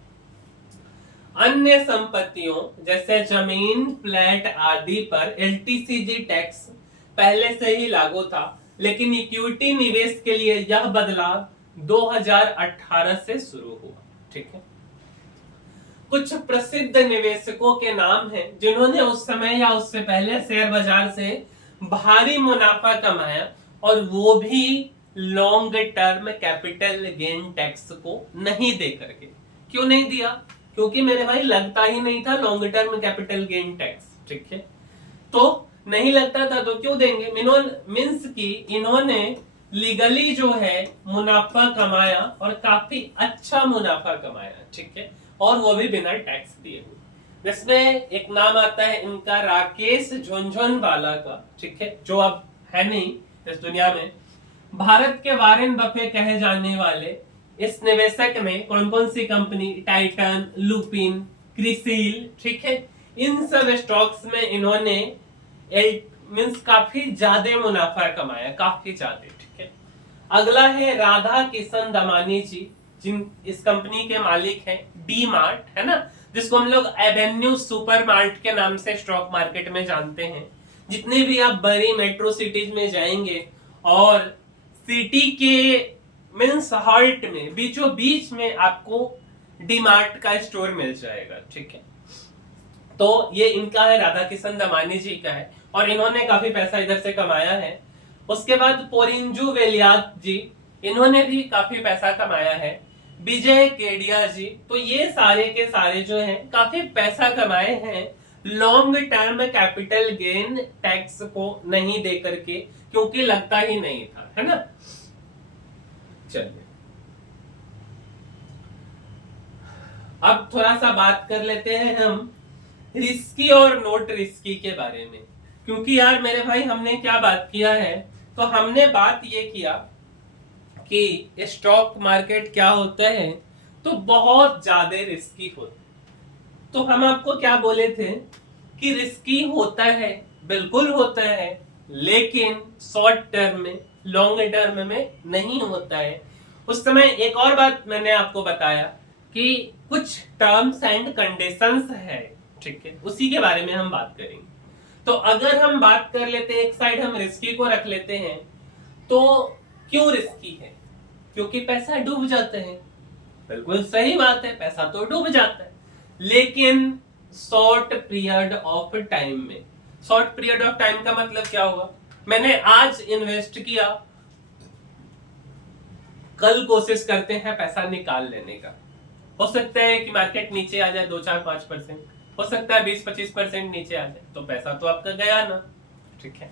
अन्य संपत्तियों जैसे जमीन, फ्लैट आदि पर LTCG टैक्स पहले से ही लागू था, लेकिन इक्विटी निवेश के लिए यह बदलाव 2018 से शुरू हुआ। ठीक है। कुछ प्रसिद्ध निवेशकों के नाम हैं जिन्होंने उस समय या उससे पहले शेयर बाजार से भारी मुनाफा कमाया और वो भी long term capital gain tax को नहीं दे करके। क्यों नहीं दिया? क्योंकि मेरे भाई लगता ही नहीं था long term capital gain tax. ठीक है, तो नहीं लगता था तो क्यों देंगे? मीन्स की इन्होंने लीगली जो है मुनाफा कमाया और काफी अच्छा मुनाफा कमाया। ठीक है, और वो भी बिना टैक्स दिए हुए। जिसमें एक नाम आता है इनका राकेश झुनझुनवाला का। ठीक है, जो अब है नहीं इस दुनिया में। भारत के वारेन बफे कहे जाने वाले इस निवेशक में कौन कौन सी कंपनी, टाइटन, लुपिन, क्रिसिल, ठीक है, इन सब स्टॉक्स में इन्होंने मींस काफी ज्यादा मुनाफा कमाया, काफी ज्यादा। ठीक है। अगला है राधा किशन दमानी जी, जिन इस कंपनी के मालिक हैं। डी मार्ट है ना, जिसको हम लोग एवेन्यू सुपर मार्ट के नाम से स्टॉक मार्केट में जानते हैं। जितने भी आप बड़ी मेट्रो सिटीज में जाएंगे और सिटी के मीन्स हार्ट में बीचों बीच में आपको डी मार्ट का स्टोर मिल जाएगा। ठीक है, तो ये इनका है, राधा किशन दमानी जी का है और इन्होंने काफी पैसा इधर से कमाया है। उसके बाद पोरिंजू वेलियात जी, इन्होंने भी काफी पैसा कमाया है। विजय केडिया जी, तो ये सारे के सारे जो हैं काफी पैसा कमाए हैं long term capital gain tax को नहीं दे करके, क्योंकि लगता ही नहीं था, है ना। चलिए अब थोड़ा सा बात कर लेते हैं हम रिस्की और नोट रिस्की के बारे में। क्योंकि यार मेरे भाई हमने क्या बात किया है, तो हमने बात ये किया कि स्टॉक मार्केट क्या होता है, तो बहुत ज्यादा रिस्की होता है। तो हम आपको क्या बोले थे कि रिस्की होता है, बिल्कुल होता है, लेकिन शॉर्ट टर्म में, लॉन्ग टर्म में नहीं होता है। उस समय एक और बात मैंने आपको बताया कि कुछ टर्म्स एंड कंडीशंस है। ठीक है, उसी के बारे में हम बात करेंगे। तो अगर हम बात कर लेते हैं, एक साइड हम रिस्की को रख लेते हैं, तो क्यों रिस्की है? क्योंकि पैसा डूब जाता है। बिल्कुल सही बात है, पैसा तो डूब जाता है, लेकिन शॉर्ट पीरियड ऑफ टाइम में। शॉर्ट पीरियड ऑफ टाइम का मतलब क्या हुआ? मैंने आज इन्वेस्ट किया, कल कोशिश करते हैं पैसा निकाल लेने का। हो सकता है कि मार्केट नीचे आ जाए 2, 4, 5%, हो सकता है 20-25% नीचे आ जाए, तो पैसा तो आपका गया ना। ठीक है,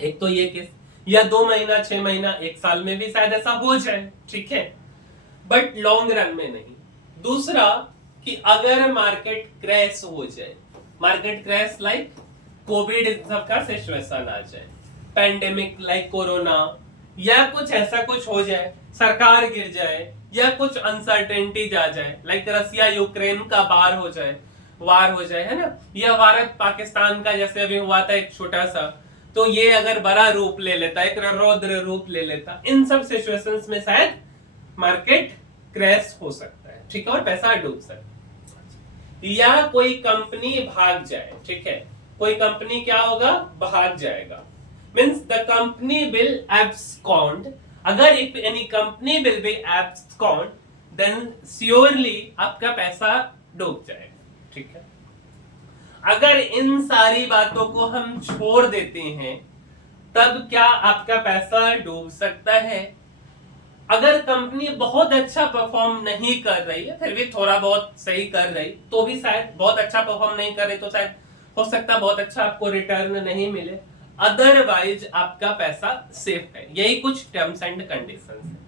एक तो ये केस, या 2 महीना, 6 महीना, 1 साल में भी शायद ऐसा हो जाए। ठीक है, बट लॉन्ग रन में नहीं। दूसरा कि अगर मार्केट क्रैश हो जाए, मार्केट क्रैश लाइक कोविड का सिचुएशन आ जाए, पैंडेमिक लाइक कोरोना, या कुछ ऐसा कुछ हो जाए, सरकार गिर जाए, या कुछ अनसर्टेनिटीज आ जाए, लाइक रसिया यूक्रेन का वार हो जाए, है ना, या भारत पाकिस्तान का जैसे अभी हुआ था एक छोटा सा, तो ये अगर बड़ा रूप ले लेता, एक रौद्र रूप ले लेता, इन सब सिचुएशंस में शायद मार्केट क्रैश हो सकता है। ठीक है, और पैसा डूब सकता है, या कोई कंपनी भाग जाए। ठीक है, कोई कंपनी क्या होगा? भाग जाएगा, means the company will abscond. अगर if any company will be abscond, then surely आपका पैसा डूब जाएगा। ठीक है। अगर इन सारी बातों को हम छोड़ देते हैं तब क्या आपका पैसा डूब सकता है? अगर कंपनी बहुत अच्छा परफॉर्म नहीं कर रही है, फिर भी थोड़ा बहुत सही कर रही, तो भी शायद, बहुत अच्छा परफॉर्म नहीं कर रही तो शायद हो सकता है बहुत अच्छा आपको रिटर्न नहीं मिले, अदरवाइज आपका पैसा सेफ है। यही कुछ टर्म्स एंड कंडीशंस है।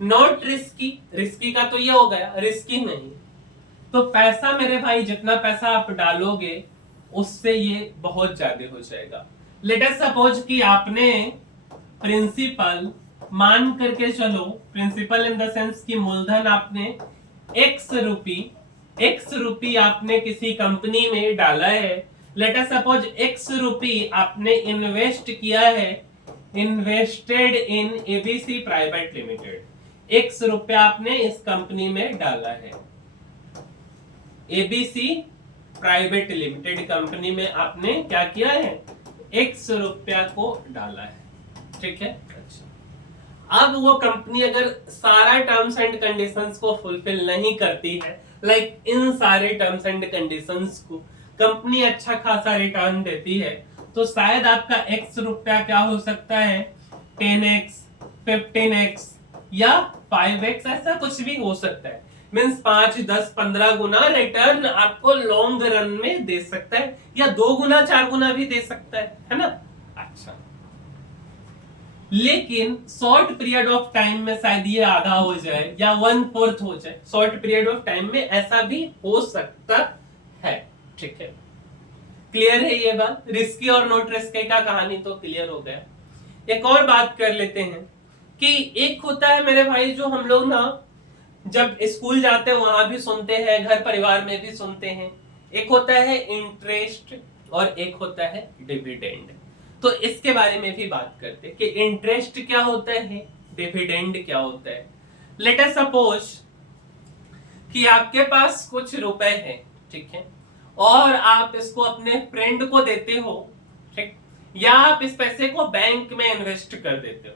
नॉट रिस्की, रिस्की का तो ये हो गया, रिस्की नहीं। तो पैसा मेरे भाई, जितना पैसा आप डालोगे उससे ये बहुत ज्यादा हो जाएगा। लेट अस सपोज कि आपने प्रिंसिपल मान करके चलो, प्रिंसिपल इन द सेंस कि मूलधन आपने एक्स रुपी आपने किसी कंपनी में डाला है। लेट अस सपोज एक्स रुपी आपने इन्वेस्ट किया है, invested in ABC private limited. X रुपया आपने इस कंपनी में डाला है, एबीसी प्राइवेट लिमिटेड कंपनी में आपने क्या किया है, एक्स रुपया को डाला है, ठीक है। अच्छा, अब वो कंपनी अगर सारा टर्म्स एंड कंडीशंस को फुलफिल नहीं करती है, लाइक इन सारे टर्म्स एंड कंडीशंस को कंपनी अच्छा खासा रिटर्न देती है, तो शायद आपका एक्स रुपया क्या हो सकता है, 10x, 15x या 5x, ऐसा कुछ भी हो सकता है। मीन्स 5, 10, 15 गुना रिटर्न आपको लॉन्ग रन में दे सकता है, या 2 गुना 4 गुना भी दे सकता है ना। अच्छा, लेकिन शॉर्ट पीरियड ऑफ टाइम में शायद ये आधा हो जाए या 1/4 हो जाए, शॉर्ट पीरियड ऑफ टाइम में ऐसा भी हो सकता है, ठीक है। क्लियर है ये बात? रिस्की और नॉट रिस्की का कहानी तो क्लियर हो गया। एक और बात कर लेते हैं कि एक होता है मेरे भाई, जो हम लोग ना जब स्कूल जाते हैं वहां भी सुनते हैं, घर परिवार में भी सुनते हैं, एक होता है इंटरेस्ट और एक होता है डिविडेंड। तो इसके बारे में भी बात करते हैं कि इंटरेस्ट क्या होता है, डिविडेंड क्या होता है। लेट अस सपोज कि आपके पास कुछ रुपए हैं, ठीक है, और आप इसको अपने फ्रेंड को देते हो, ठीक, या आप इस पैसे को बैंक में इन्वेस्ट कर देते हो,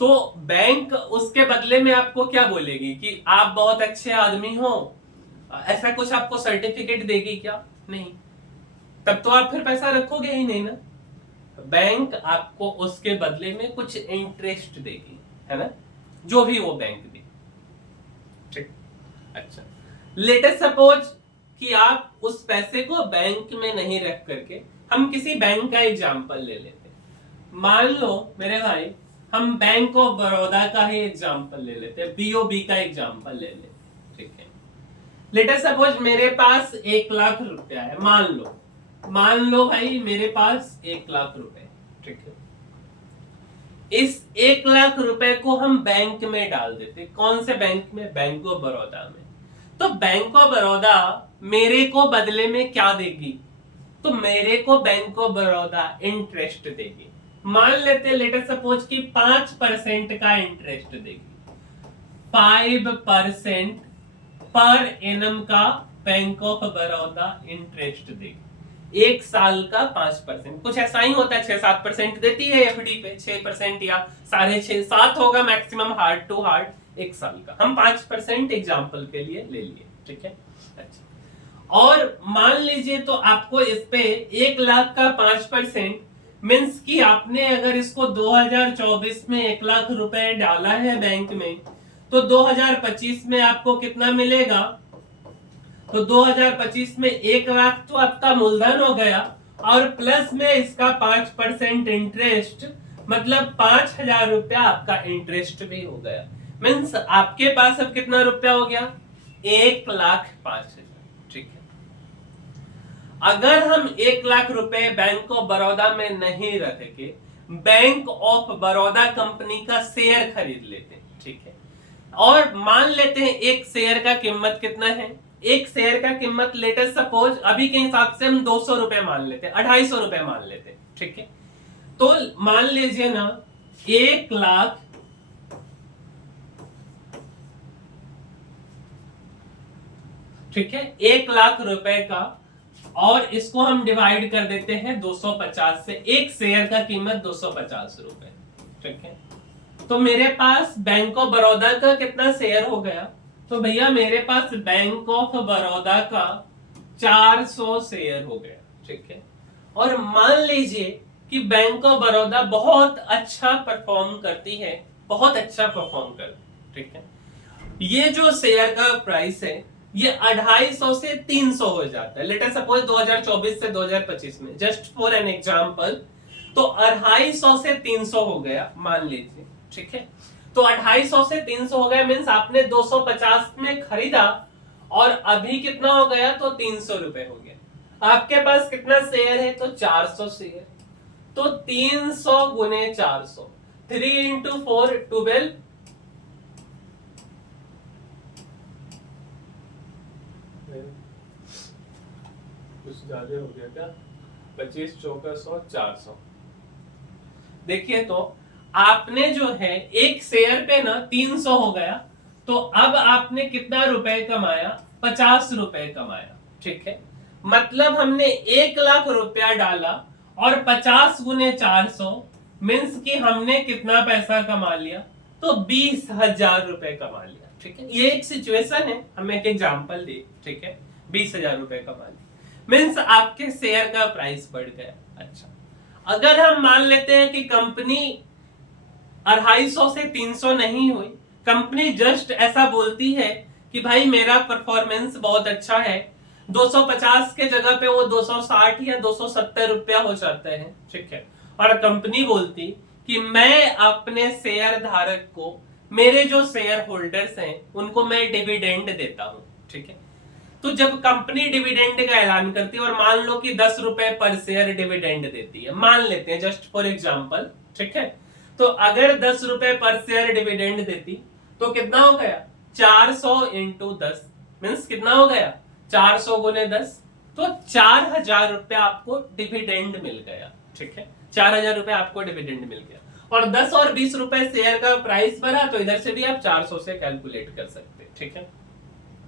तो बैंक उसके बदले में आपको क्या बोलेगी कि आप बहुत अच्छे आदमी हो, ऐसा कुछ आपको सर्टिफिकेट देगी क्या? नहीं। तब तो आप फिर पैसा रखोगे ही नहीं ना। बैंक आपको उसके बदले में कुछ इंटरेस्ट देगी, है ना, जो भी वो बैंक दे, ठीक। अच्छा, लेट अस सपोज कि आप उस पैसे को बैंक में नहीं रख करके, हम किसी बैंक का एग्जांपल ले लेते हैं। मान लो मेरे भाई, हम बैंक ऑफ बड़ौदा का ही एग्जांपल ले लेते हैं, बीओबी का एग्जांपल ले लेते हैं, ठीक है। लेट अस सपोज मेरे पास 1 लाख रुपया है, मान लो भाई मेरे पास 1 लाख रुपए, ठीक है। इस 1 लाख रुपए को हम बैंक में डाल देते। कौन से बैंक में? बैंक ऑफ बड़ौदा में। तो बैंक ऑफ बड़ौदा मेरे को बदले में क्या देगी? तो मेरे को बैंक ऑफ बड़ौदा इंटरेस्ट देगी। मान लेते, लेट अस सपोज कि 5% का इंटरेस्ट देगी, 5% पर एनम का बैंक ऑफ बड़ौदा इंटरेस्ट देगी। 1 साल का 5%, कुछ ऐसा ही होता है, 6-7% देती है एफडी पे, 6% या 6.5, 7 होगा मैक्सिमम हार्ड टू हार्ड 1 साल का। हम 5% एग्जाम्पल के लिए ले लिए, ठीक है। अच्छा, और मान लीजिए तो आपको इस पे 1 लाख का 5% मीन्स कि आपने अगर इसको 2024 में 1 लाख रुपए डाला है बैंक में, तो 2025 में आपको कितना मिलेगा? तो 2025 में 1 लाख तो आपका मूलधन हो गया, और प्लस में इसका 5% इंटरेस्ट, मतलब 5,000 रुपया आपका इंटरेस्ट भी हो गया। मीन्स आपके पास अब कितना रुपया हो गया? 1,05,000, ठीक है। अगर हम 1 लाख रुपए बैंक ऑफ बड़ौदा में नहीं रख के बैंक ऑफ बड़ौदा कंपनी का शेयर खरीद लेते हैं, ठीक है, और मान लेते हैं एक शेयर का कीमत कितना है? एक शेयर का कीमत लेट अस सपोज अभी के हिसाब से हम 200 रुपए मान लेते हैं, 250 रुपए मान लेते हैं, ठीक है। तो मान लीजिए ना 1 लाख, ठीक है, 1 लाख रुपए का, और इसको हम डिवाइड कर देते हैं 250 से। एक शेयर का कीमत 250 रुपए, ठीक है। तो मेरे पास बैंक ऑफ बड़ौदा का कितना शेयर हो गया? तो भैया मेरे पास बैंक ऑफ बड़ौदा का 400 शेयर हो गया, ठीक है। और मान लीजिए कि बैंक ऑफ बड़ौदा बहुत अच्छा परफॉर्म करती है, बहुत अच्छा परफॉर्म करती है, ठीक है। ये जो शेयर का प्राइस है ये 250 से 300 हो जाता है। लेट अस सपोज 2024 से 2025 में, जस्ट फॉर एन एग्जांपल, तो 250 से 300 हो गया मान लीजिए, ठीक है। तो 250 से 300 हो गया मीन्स आपने 250 में खरीदा और अभी कितना हो गया, तो 300 रुपए हो गया। आपके पास कितना शेयर है, तो 400 शेयर। तो 300 गुने 400, 3 इंटू 4 12, कुछ ज्यादा हो गया क्या, 25 चौका 100 400। देखिए तो आपने जो है एक शेयर पे ना 300 हो गया, तो अब आपने कितना रुपए कमाया, 50 रुपए कमाया, ठीक है। मतलब हमने 1 लाख रुपया डाला और 50 गुने 400 मीन्स कि हमने कितना पैसा कमा लिया, तो 20,000 रुपए कमा लिया, ठीक है। ये एक सिचुएशन है, हम एक एग्जांपल दे, ठीक है। 20,000 रुपए कमा लिया मीन्स आपके शेयर का प्राइस बढ़ गया। अच्छा, अगर हम मान लेते हैं कि कंपनी 250 से 300 नहीं हुई, कंपनी जस्ट ऐसा बोलती है कि भाई मेरा परफॉर्मेंस बहुत अच्छा है, 250 के जगह पे वो 260 या 270 रुपया हो जाता है, ठीक है। और कंपनी बोलती कि मैं अपने शेयर धारक को, मेरे जो शेयर होल्डर्स हैं उनको मैं डिविडेंड देता हूं, ठीक है। तो जब कंपनी डिविडेंड का ऐलान करती है और मान लो कि 10 रुपए पर शेयर डिविडेंड देती है, मान लेते हैं जस्ट फॉर एग्जांपल, ठीक है। तो अगर 10 रुपए पर शेयर डिविडेंड देती तो कितना हो गया, 400 इंटू 10 मीन्स कितना हो गया, 400 गुने 10, तो 4,000 रुपया आपको डिविडेंड मिल गया, ठीक है। 4,000 रुपया आपको डिविडेंड मिल गया और 10 और 20 रुपए शेयर का प्राइस बढ़ा, तो इधर से भी आप 400 से कैलकुलेट कर सकते हैं, ठीक है।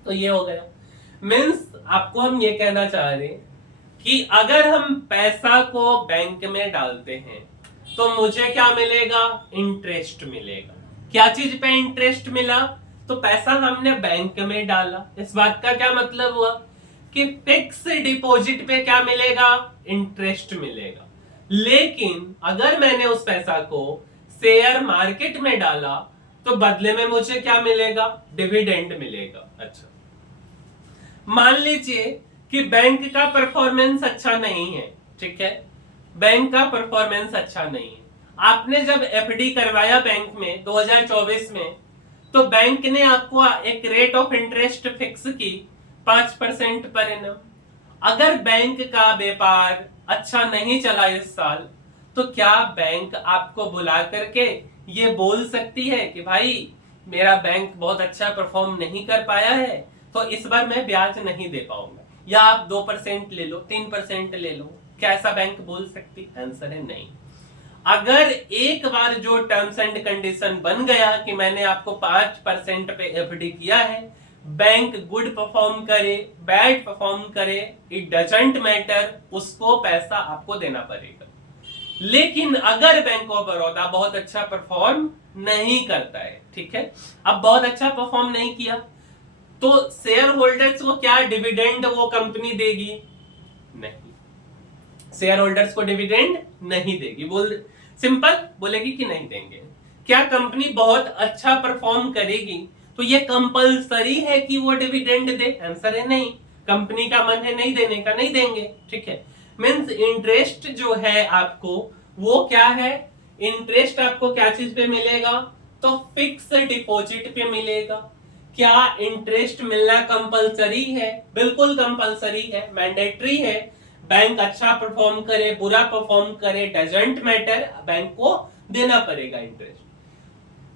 तो ये हो गया। मीन्स आपको हम ये कहना चाह रहे हैं कि अगर हम पैसा को बैंक में डालते हैं तो मुझे क्या मिलेगा, इंटरेस्ट मिलेगा। क्या चीज पे इंटरेस्ट मिला, तो पैसा हमने बैंक में डाला, इस बात का क्या मतलब हुआ कि फिक्स डिपॉजिट पे क्या मिलेगा, इंटरेस्ट मिलेगा। लेकिन अगर मैंने उस पैसा को शेयर मार्केट में डाला तो बदले में मुझे क्या मिलेगा, डिविडेंड मिलेगा। अच्छा, मान लीजिए कि बैंक का परफॉर्मेंस अच्छा नहीं है, ठीक है। बैंक का परफॉर्मेंस अच्छा नहीं है, आपने जब एफडी करवाया बैंक में 2024 में, तो बैंक ने आपको एक रेट ऑफ इंटरेस्ट फिक्स की 5% पर एनम। अगर बैंक का व्यापार अच्छा नहीं चला इस साल, तो क्या बैंक आपको बुला करके ये बोल सकती है कि भाई मेरा बैंक बहुत अच्छा परफॉर्म नहीं कर पाया है, तो इस बार मैं ब्याज नहीं दे पाऊंगा, या आप 2% ले लो, 3% ले लो, क्या ऐसा बैंक बोल सकती? आंसर है नहीं। अगर एक बार जो टर्म्स एंड कंडीशन बन गया कि मैंने आपको 5% पे एफडी किया है, बैंक गुड परफॉर्म करे बैड परफॉर्म करे, इट डजंट मैटर, उसको पैसा आपको देना पड़ेगा। लेकिन अगर बैंक ऑफ बड़ौदा बहुत अच्छा परफॉर्म नहीं करता है, ठीक है, अब बहुत अच्छा परफॉर्म नहीं किया, तो शेयर होल्डर्स को क्या डिविडेंड वो कंपनी देगी? नहीं, शेयर होल्डर्स को डिविडेंड नहीं देगी, बोल सिंपल बोलेगी कि नहीं देंगे। क्या कंपनी बहुत अच्छा परफॉर्म करेगी तो ये कंपलसरी है कि वो डिविडेंड दे? आंसर है नहीं। कंपनी का मन है नहीं देने का, नहीं देंगे, ठीक है। मींस इंटरेस्ट जो है आपको वो क्या है, इंटरेस्ट आपको क्या चीज पे मिलेगा, तो फिक्स डिपॉजिट पे मिलेगा। क्या इंटरेस्ट मिलना कंपलसरी है? बिल्कुल कंपलसरी है, मैंडेटरी है। बैंक अच्छा परफॉर्म करे बुरा परफॉर्म करे डजंट मैटर, बैंक को देना पड़ेगा इंटरेस्ट।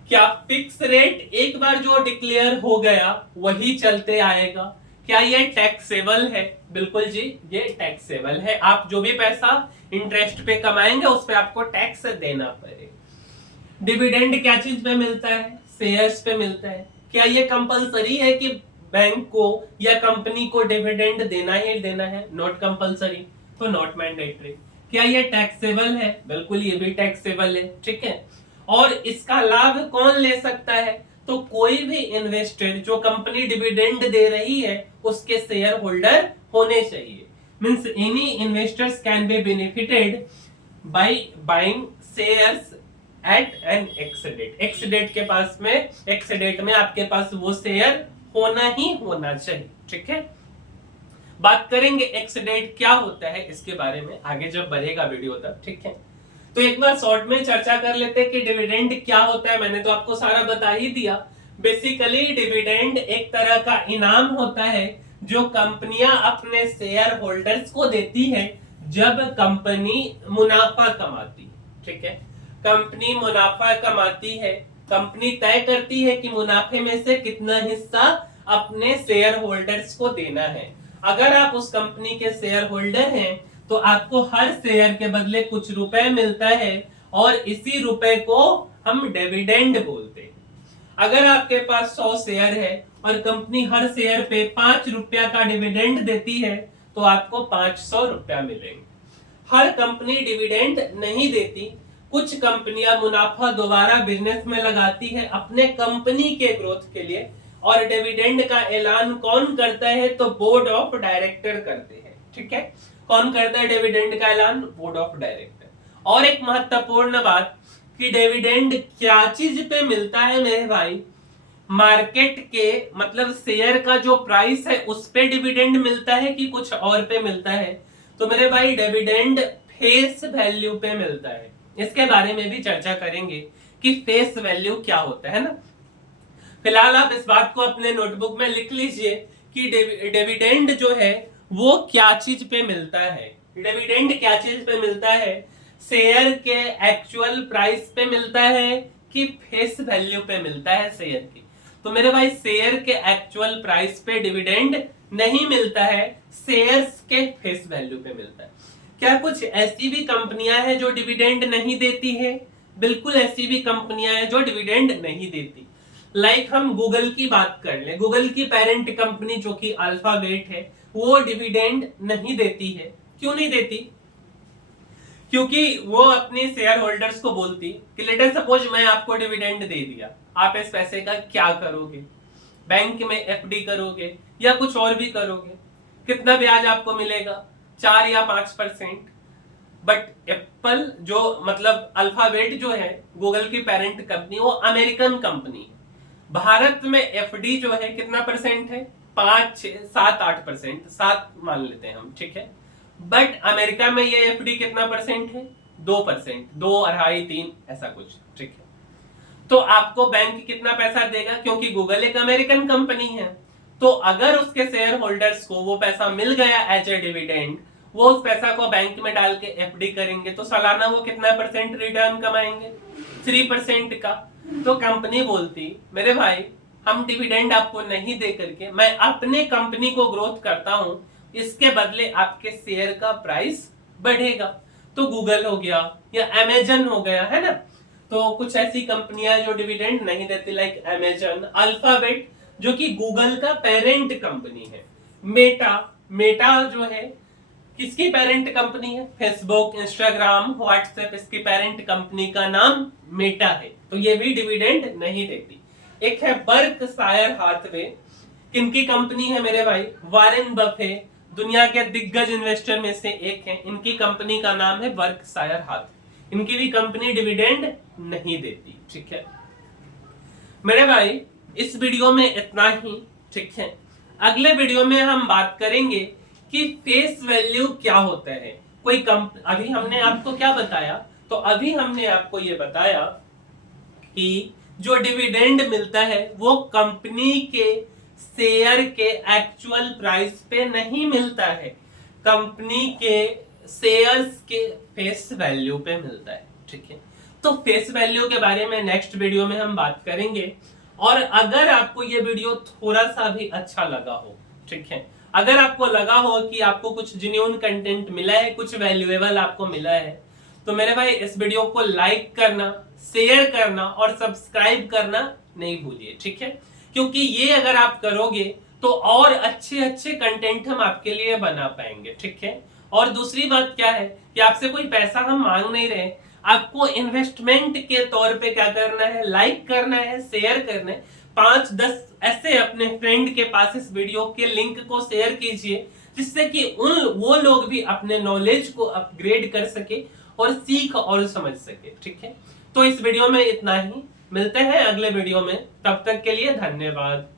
क्या फिक्स रेट एक बार जो डिक्लेयर हो गया वही चलते आएगा? क्या ये टैक्सेबल है? बिल्कुल जी, ये टैक्सेबल है। आप जो भी पैसा इंटरेस्ट पे कमाएंगे उस पे आपको टैक्स देना पड़ेगा। डिविडेंड क्या चीज पे मिलता है? शेयर्स पे मिलता है। क्या ये कंपलसरी है कि बैंक को या कंपनी को डिविडेंड देना ही देना है? नॉट कंपलसरी, तो नॉट मैंडेटरी। क्या ये टैक्सेबल है? बिल्कुल ये भी टैक्सेबल है, ठीक है। और इसका लाभ कौन ले सकता है? तो तो कोई भी इन्वेस्टर जो कंपनी डिविडेंड दे रही है उसके शेयर होल्डर होने चाहिए। Means any investors can be benefited by buying shares at an ex date. Ex date के पास में, एक्स डेट में आपके पास वो शेयर होना ही होना चाहिए। ठीक है, बात करेंगे एक्स डेट क्या होता है इसके बारे में आगे जब बढ़ेगा वीडियो तक। ठीक है, तो एक बार शॉर्ट में चर्चा कर लेते हैं कि डिविडेंड क्या होता है। मैंने तो आपको सारा बता ही दिया। बेसिकली डिविडेंड एक तरह का इनाम होता है जो कंपनियां अपने शेयर होल्डर्स को देती है जब कंपनी मुनाफा कमाती। ठीक है, कंपनी मुनाफा कमाती है, कंपनी तय करती है कि मुनाफे में से कितना हिस्सा अपने शेयर होल्डर्स को देना है। अगर आप उस कंपनी के शेयर होल्डर हैं तो आपको हर शेयर के बदले कुछ रुपए मिलता है और इसी रुपए को हम डिविडेंड बोलते हैं। अगर आपके पास 100 शेयर है और कंपनी हर शेयर पे 5 रुपया का डिविडेंड देती है तो आपको 500 रुपया मिलेंगे। हर कंपनी डिविडेंड नहीं देती, कुछ कंपनियां मुनाफा दोबारा बिजनेस में लगाती है अपने कंपनी के ग्रोथ के लिए, और डिविडेंड का ऐलान कौन करता है तो बोर्ड ऑफ डायरेक्टर करते हैं। ठीक है, कौन करता है डिविडेंड का ऐलान? Board of director. और एक महत्वपूर्ण बात कि डिविडेंड क्या चीज पे मिलता है मेरे भाई? मार्केट के मतलब शेयर का जो प्राइस है उस पे डिविडेंड मिलता है कि कुछ और पे मिलता है? तो मेरे भाई डिविडेंड फेस वैल्यू पे मिलता है। इसके बारे में भी चर्चा करेंगे कि फेस वैल्यू क्या होता है ना। फिलहाल आप इस बात को अपने नोटबुक में लिख लीजिए कि डिविडेंड जो है वो क्या चीज पे मिलता है। डिविडेंड क्या चीज पे मिलता है? शेयर के एक्चुअल प्राइस पे मिलता है कि फेस वैल्यू पे मिलता है शेयर की? तो मेरे भाई शेयर के एक्चुअल प्राइस पे डिविडेंड नहीं मिलता है, शेयर्स के फेस वैल्यू पे मिलता है। क्या कुछ ऐसी भी कंपनियां हैं जो डिविडेंड नहीं देती है? बिल्कुल ऐसी भी कंपनियां हैं जो डिविडेंड नहीं देती। लाइक हम गूगल की बात कर ले, गूगल की पेरेंट कंपनी जो कि अल्फाबेट है वो डिविडेंड नहीं देती है। क्यों नहीं देती? क्योंकि वो अपने शेयर होल्डर्स को बोलती कि लेटर सपोज मैं आपको डिविडेंड दे दिया, आप इस पैसे का क्या करोगे? बैंक में एफडी करोगे या कुछ और भी करोगे? कितना ब्याज आपको मिलेगा? 4 या 5%। बट एप्पल जो मतलब अल्फाबेट जो है गूगल की पेरेंट कंपनी, वो अमेरिकन कंपनी। भारत में एफडी जो है कितना परसेंट है? 5, 6, 7, 8%, 7 मान लेते हैं हम। ठीक है, बट अमेरिका में ये एफडी कितना परसेंट है? 2%, 2, 2.5, 3 ऐसा कुछ। ठीक है, तो आपको बैंक कितना पैसा देगा? क्योंकि गूगल एक अमेरिकन कंपनी है, तो अगर उसके शेयर होल्डर्स को वो पैसा मिल गया एज ए डिविडेंड, वो उस पैसा को बैंक में डाल के एफडी करेंगे तो सालाना वो कितना परसेंट रिटर्न कमाएंगे? 3% का। तो कंपनी बोलती मेरे भाई हम डिविडेंड आपको नहीं दे करके मैं अपने कंपनी को ग्रोथ करता हूं, इसके बदले आपके शेयर का प्राइस बढ़ेगा। तो गूगल हो गया या अमेजन हो गया, है ना। तो कुछ ऐसी कंपनियां जो डिविडेंड नहीं देती, लाइक अमेजन, अल्फाबेट जो कि गूगल का पेरेंट कंपनी है, मेटा जो है किसकी पेरेंट कंपनी है? फेसबुक, इंस्टाग्राम, व्हाट्सएप, इसकी पेरेंट कंपनी का नाम मेटा है, तो ये भी डिविडेंड नहीं देती। एक है बर्कशायर हाथवे, किनकी कंपनी है मेरे भाई? वॉरेन बफे, दुनिया के दिग्गज इन्वेस्टर में से एक है, इनकी कंपनी का नाम है बर्कशायर हाथवे, इनकी भी कंपनी डिविडेंड नहीं देती। ठीक है मेरे भाई, इस वीडियो में इतना ही। ठीक है, अगले वीडियो में हम बात करेंगे कि फेस वैल्यू क्या होता है। कोई अभी हमने आपको क्या बताया? तो अभी हमने आपको ये बताया कि जो डिविडेंड मिलता है वो कंपनी के शेयर के एक्चुअल प्राइस पे नहीं मिलता है, कंपनी के शेयर्स के फेस वैल्यू पे मिलता है। ठीक है, तो फेस वैल्यू के बारे में नेक्स्ट वीडियो में हम बात करेंगे। और अगर आपको ये वीडियो थोड़ा सा भी अच्छा लगा हो, ठीक है, अगर आपको लगा हो कि आपको कुछ जेन्युइन कंटेंट मिला है, कुछ वैल्यूएबल आपको मिला है, तो मेरे भाई इस वीडियो को लाइक करना, शेयर करना और सब्सक्राइब करना नहीं भूलिए। ठीक है, क्योंकि ये अगर आप करोगे तो और अच्छे अच्छे कंटेंट हम आपके लिए बना पाएंगे। ठीक है, और दूसरी बात क्या है कि आपसे कोई पैसा हम मांग नहीं रहे, आपको इन्वेस्टमेंट के तौर पे क्या करना है? लाइक करना है, शेयर करना है, 5-10 ऐसे अपने फ्रेंड के पास इस वीडियो के लिंक को शेयर कीजिए, जिससे कि वो लोग भी अपने नॉलेज को अपग्रेड कर सके और सीख और समझ सके। ठीक है, तो इस वीडियो में इतना ही, मिलते हैं अगले वीडियो में, तब तक के लिए धन्यवाद।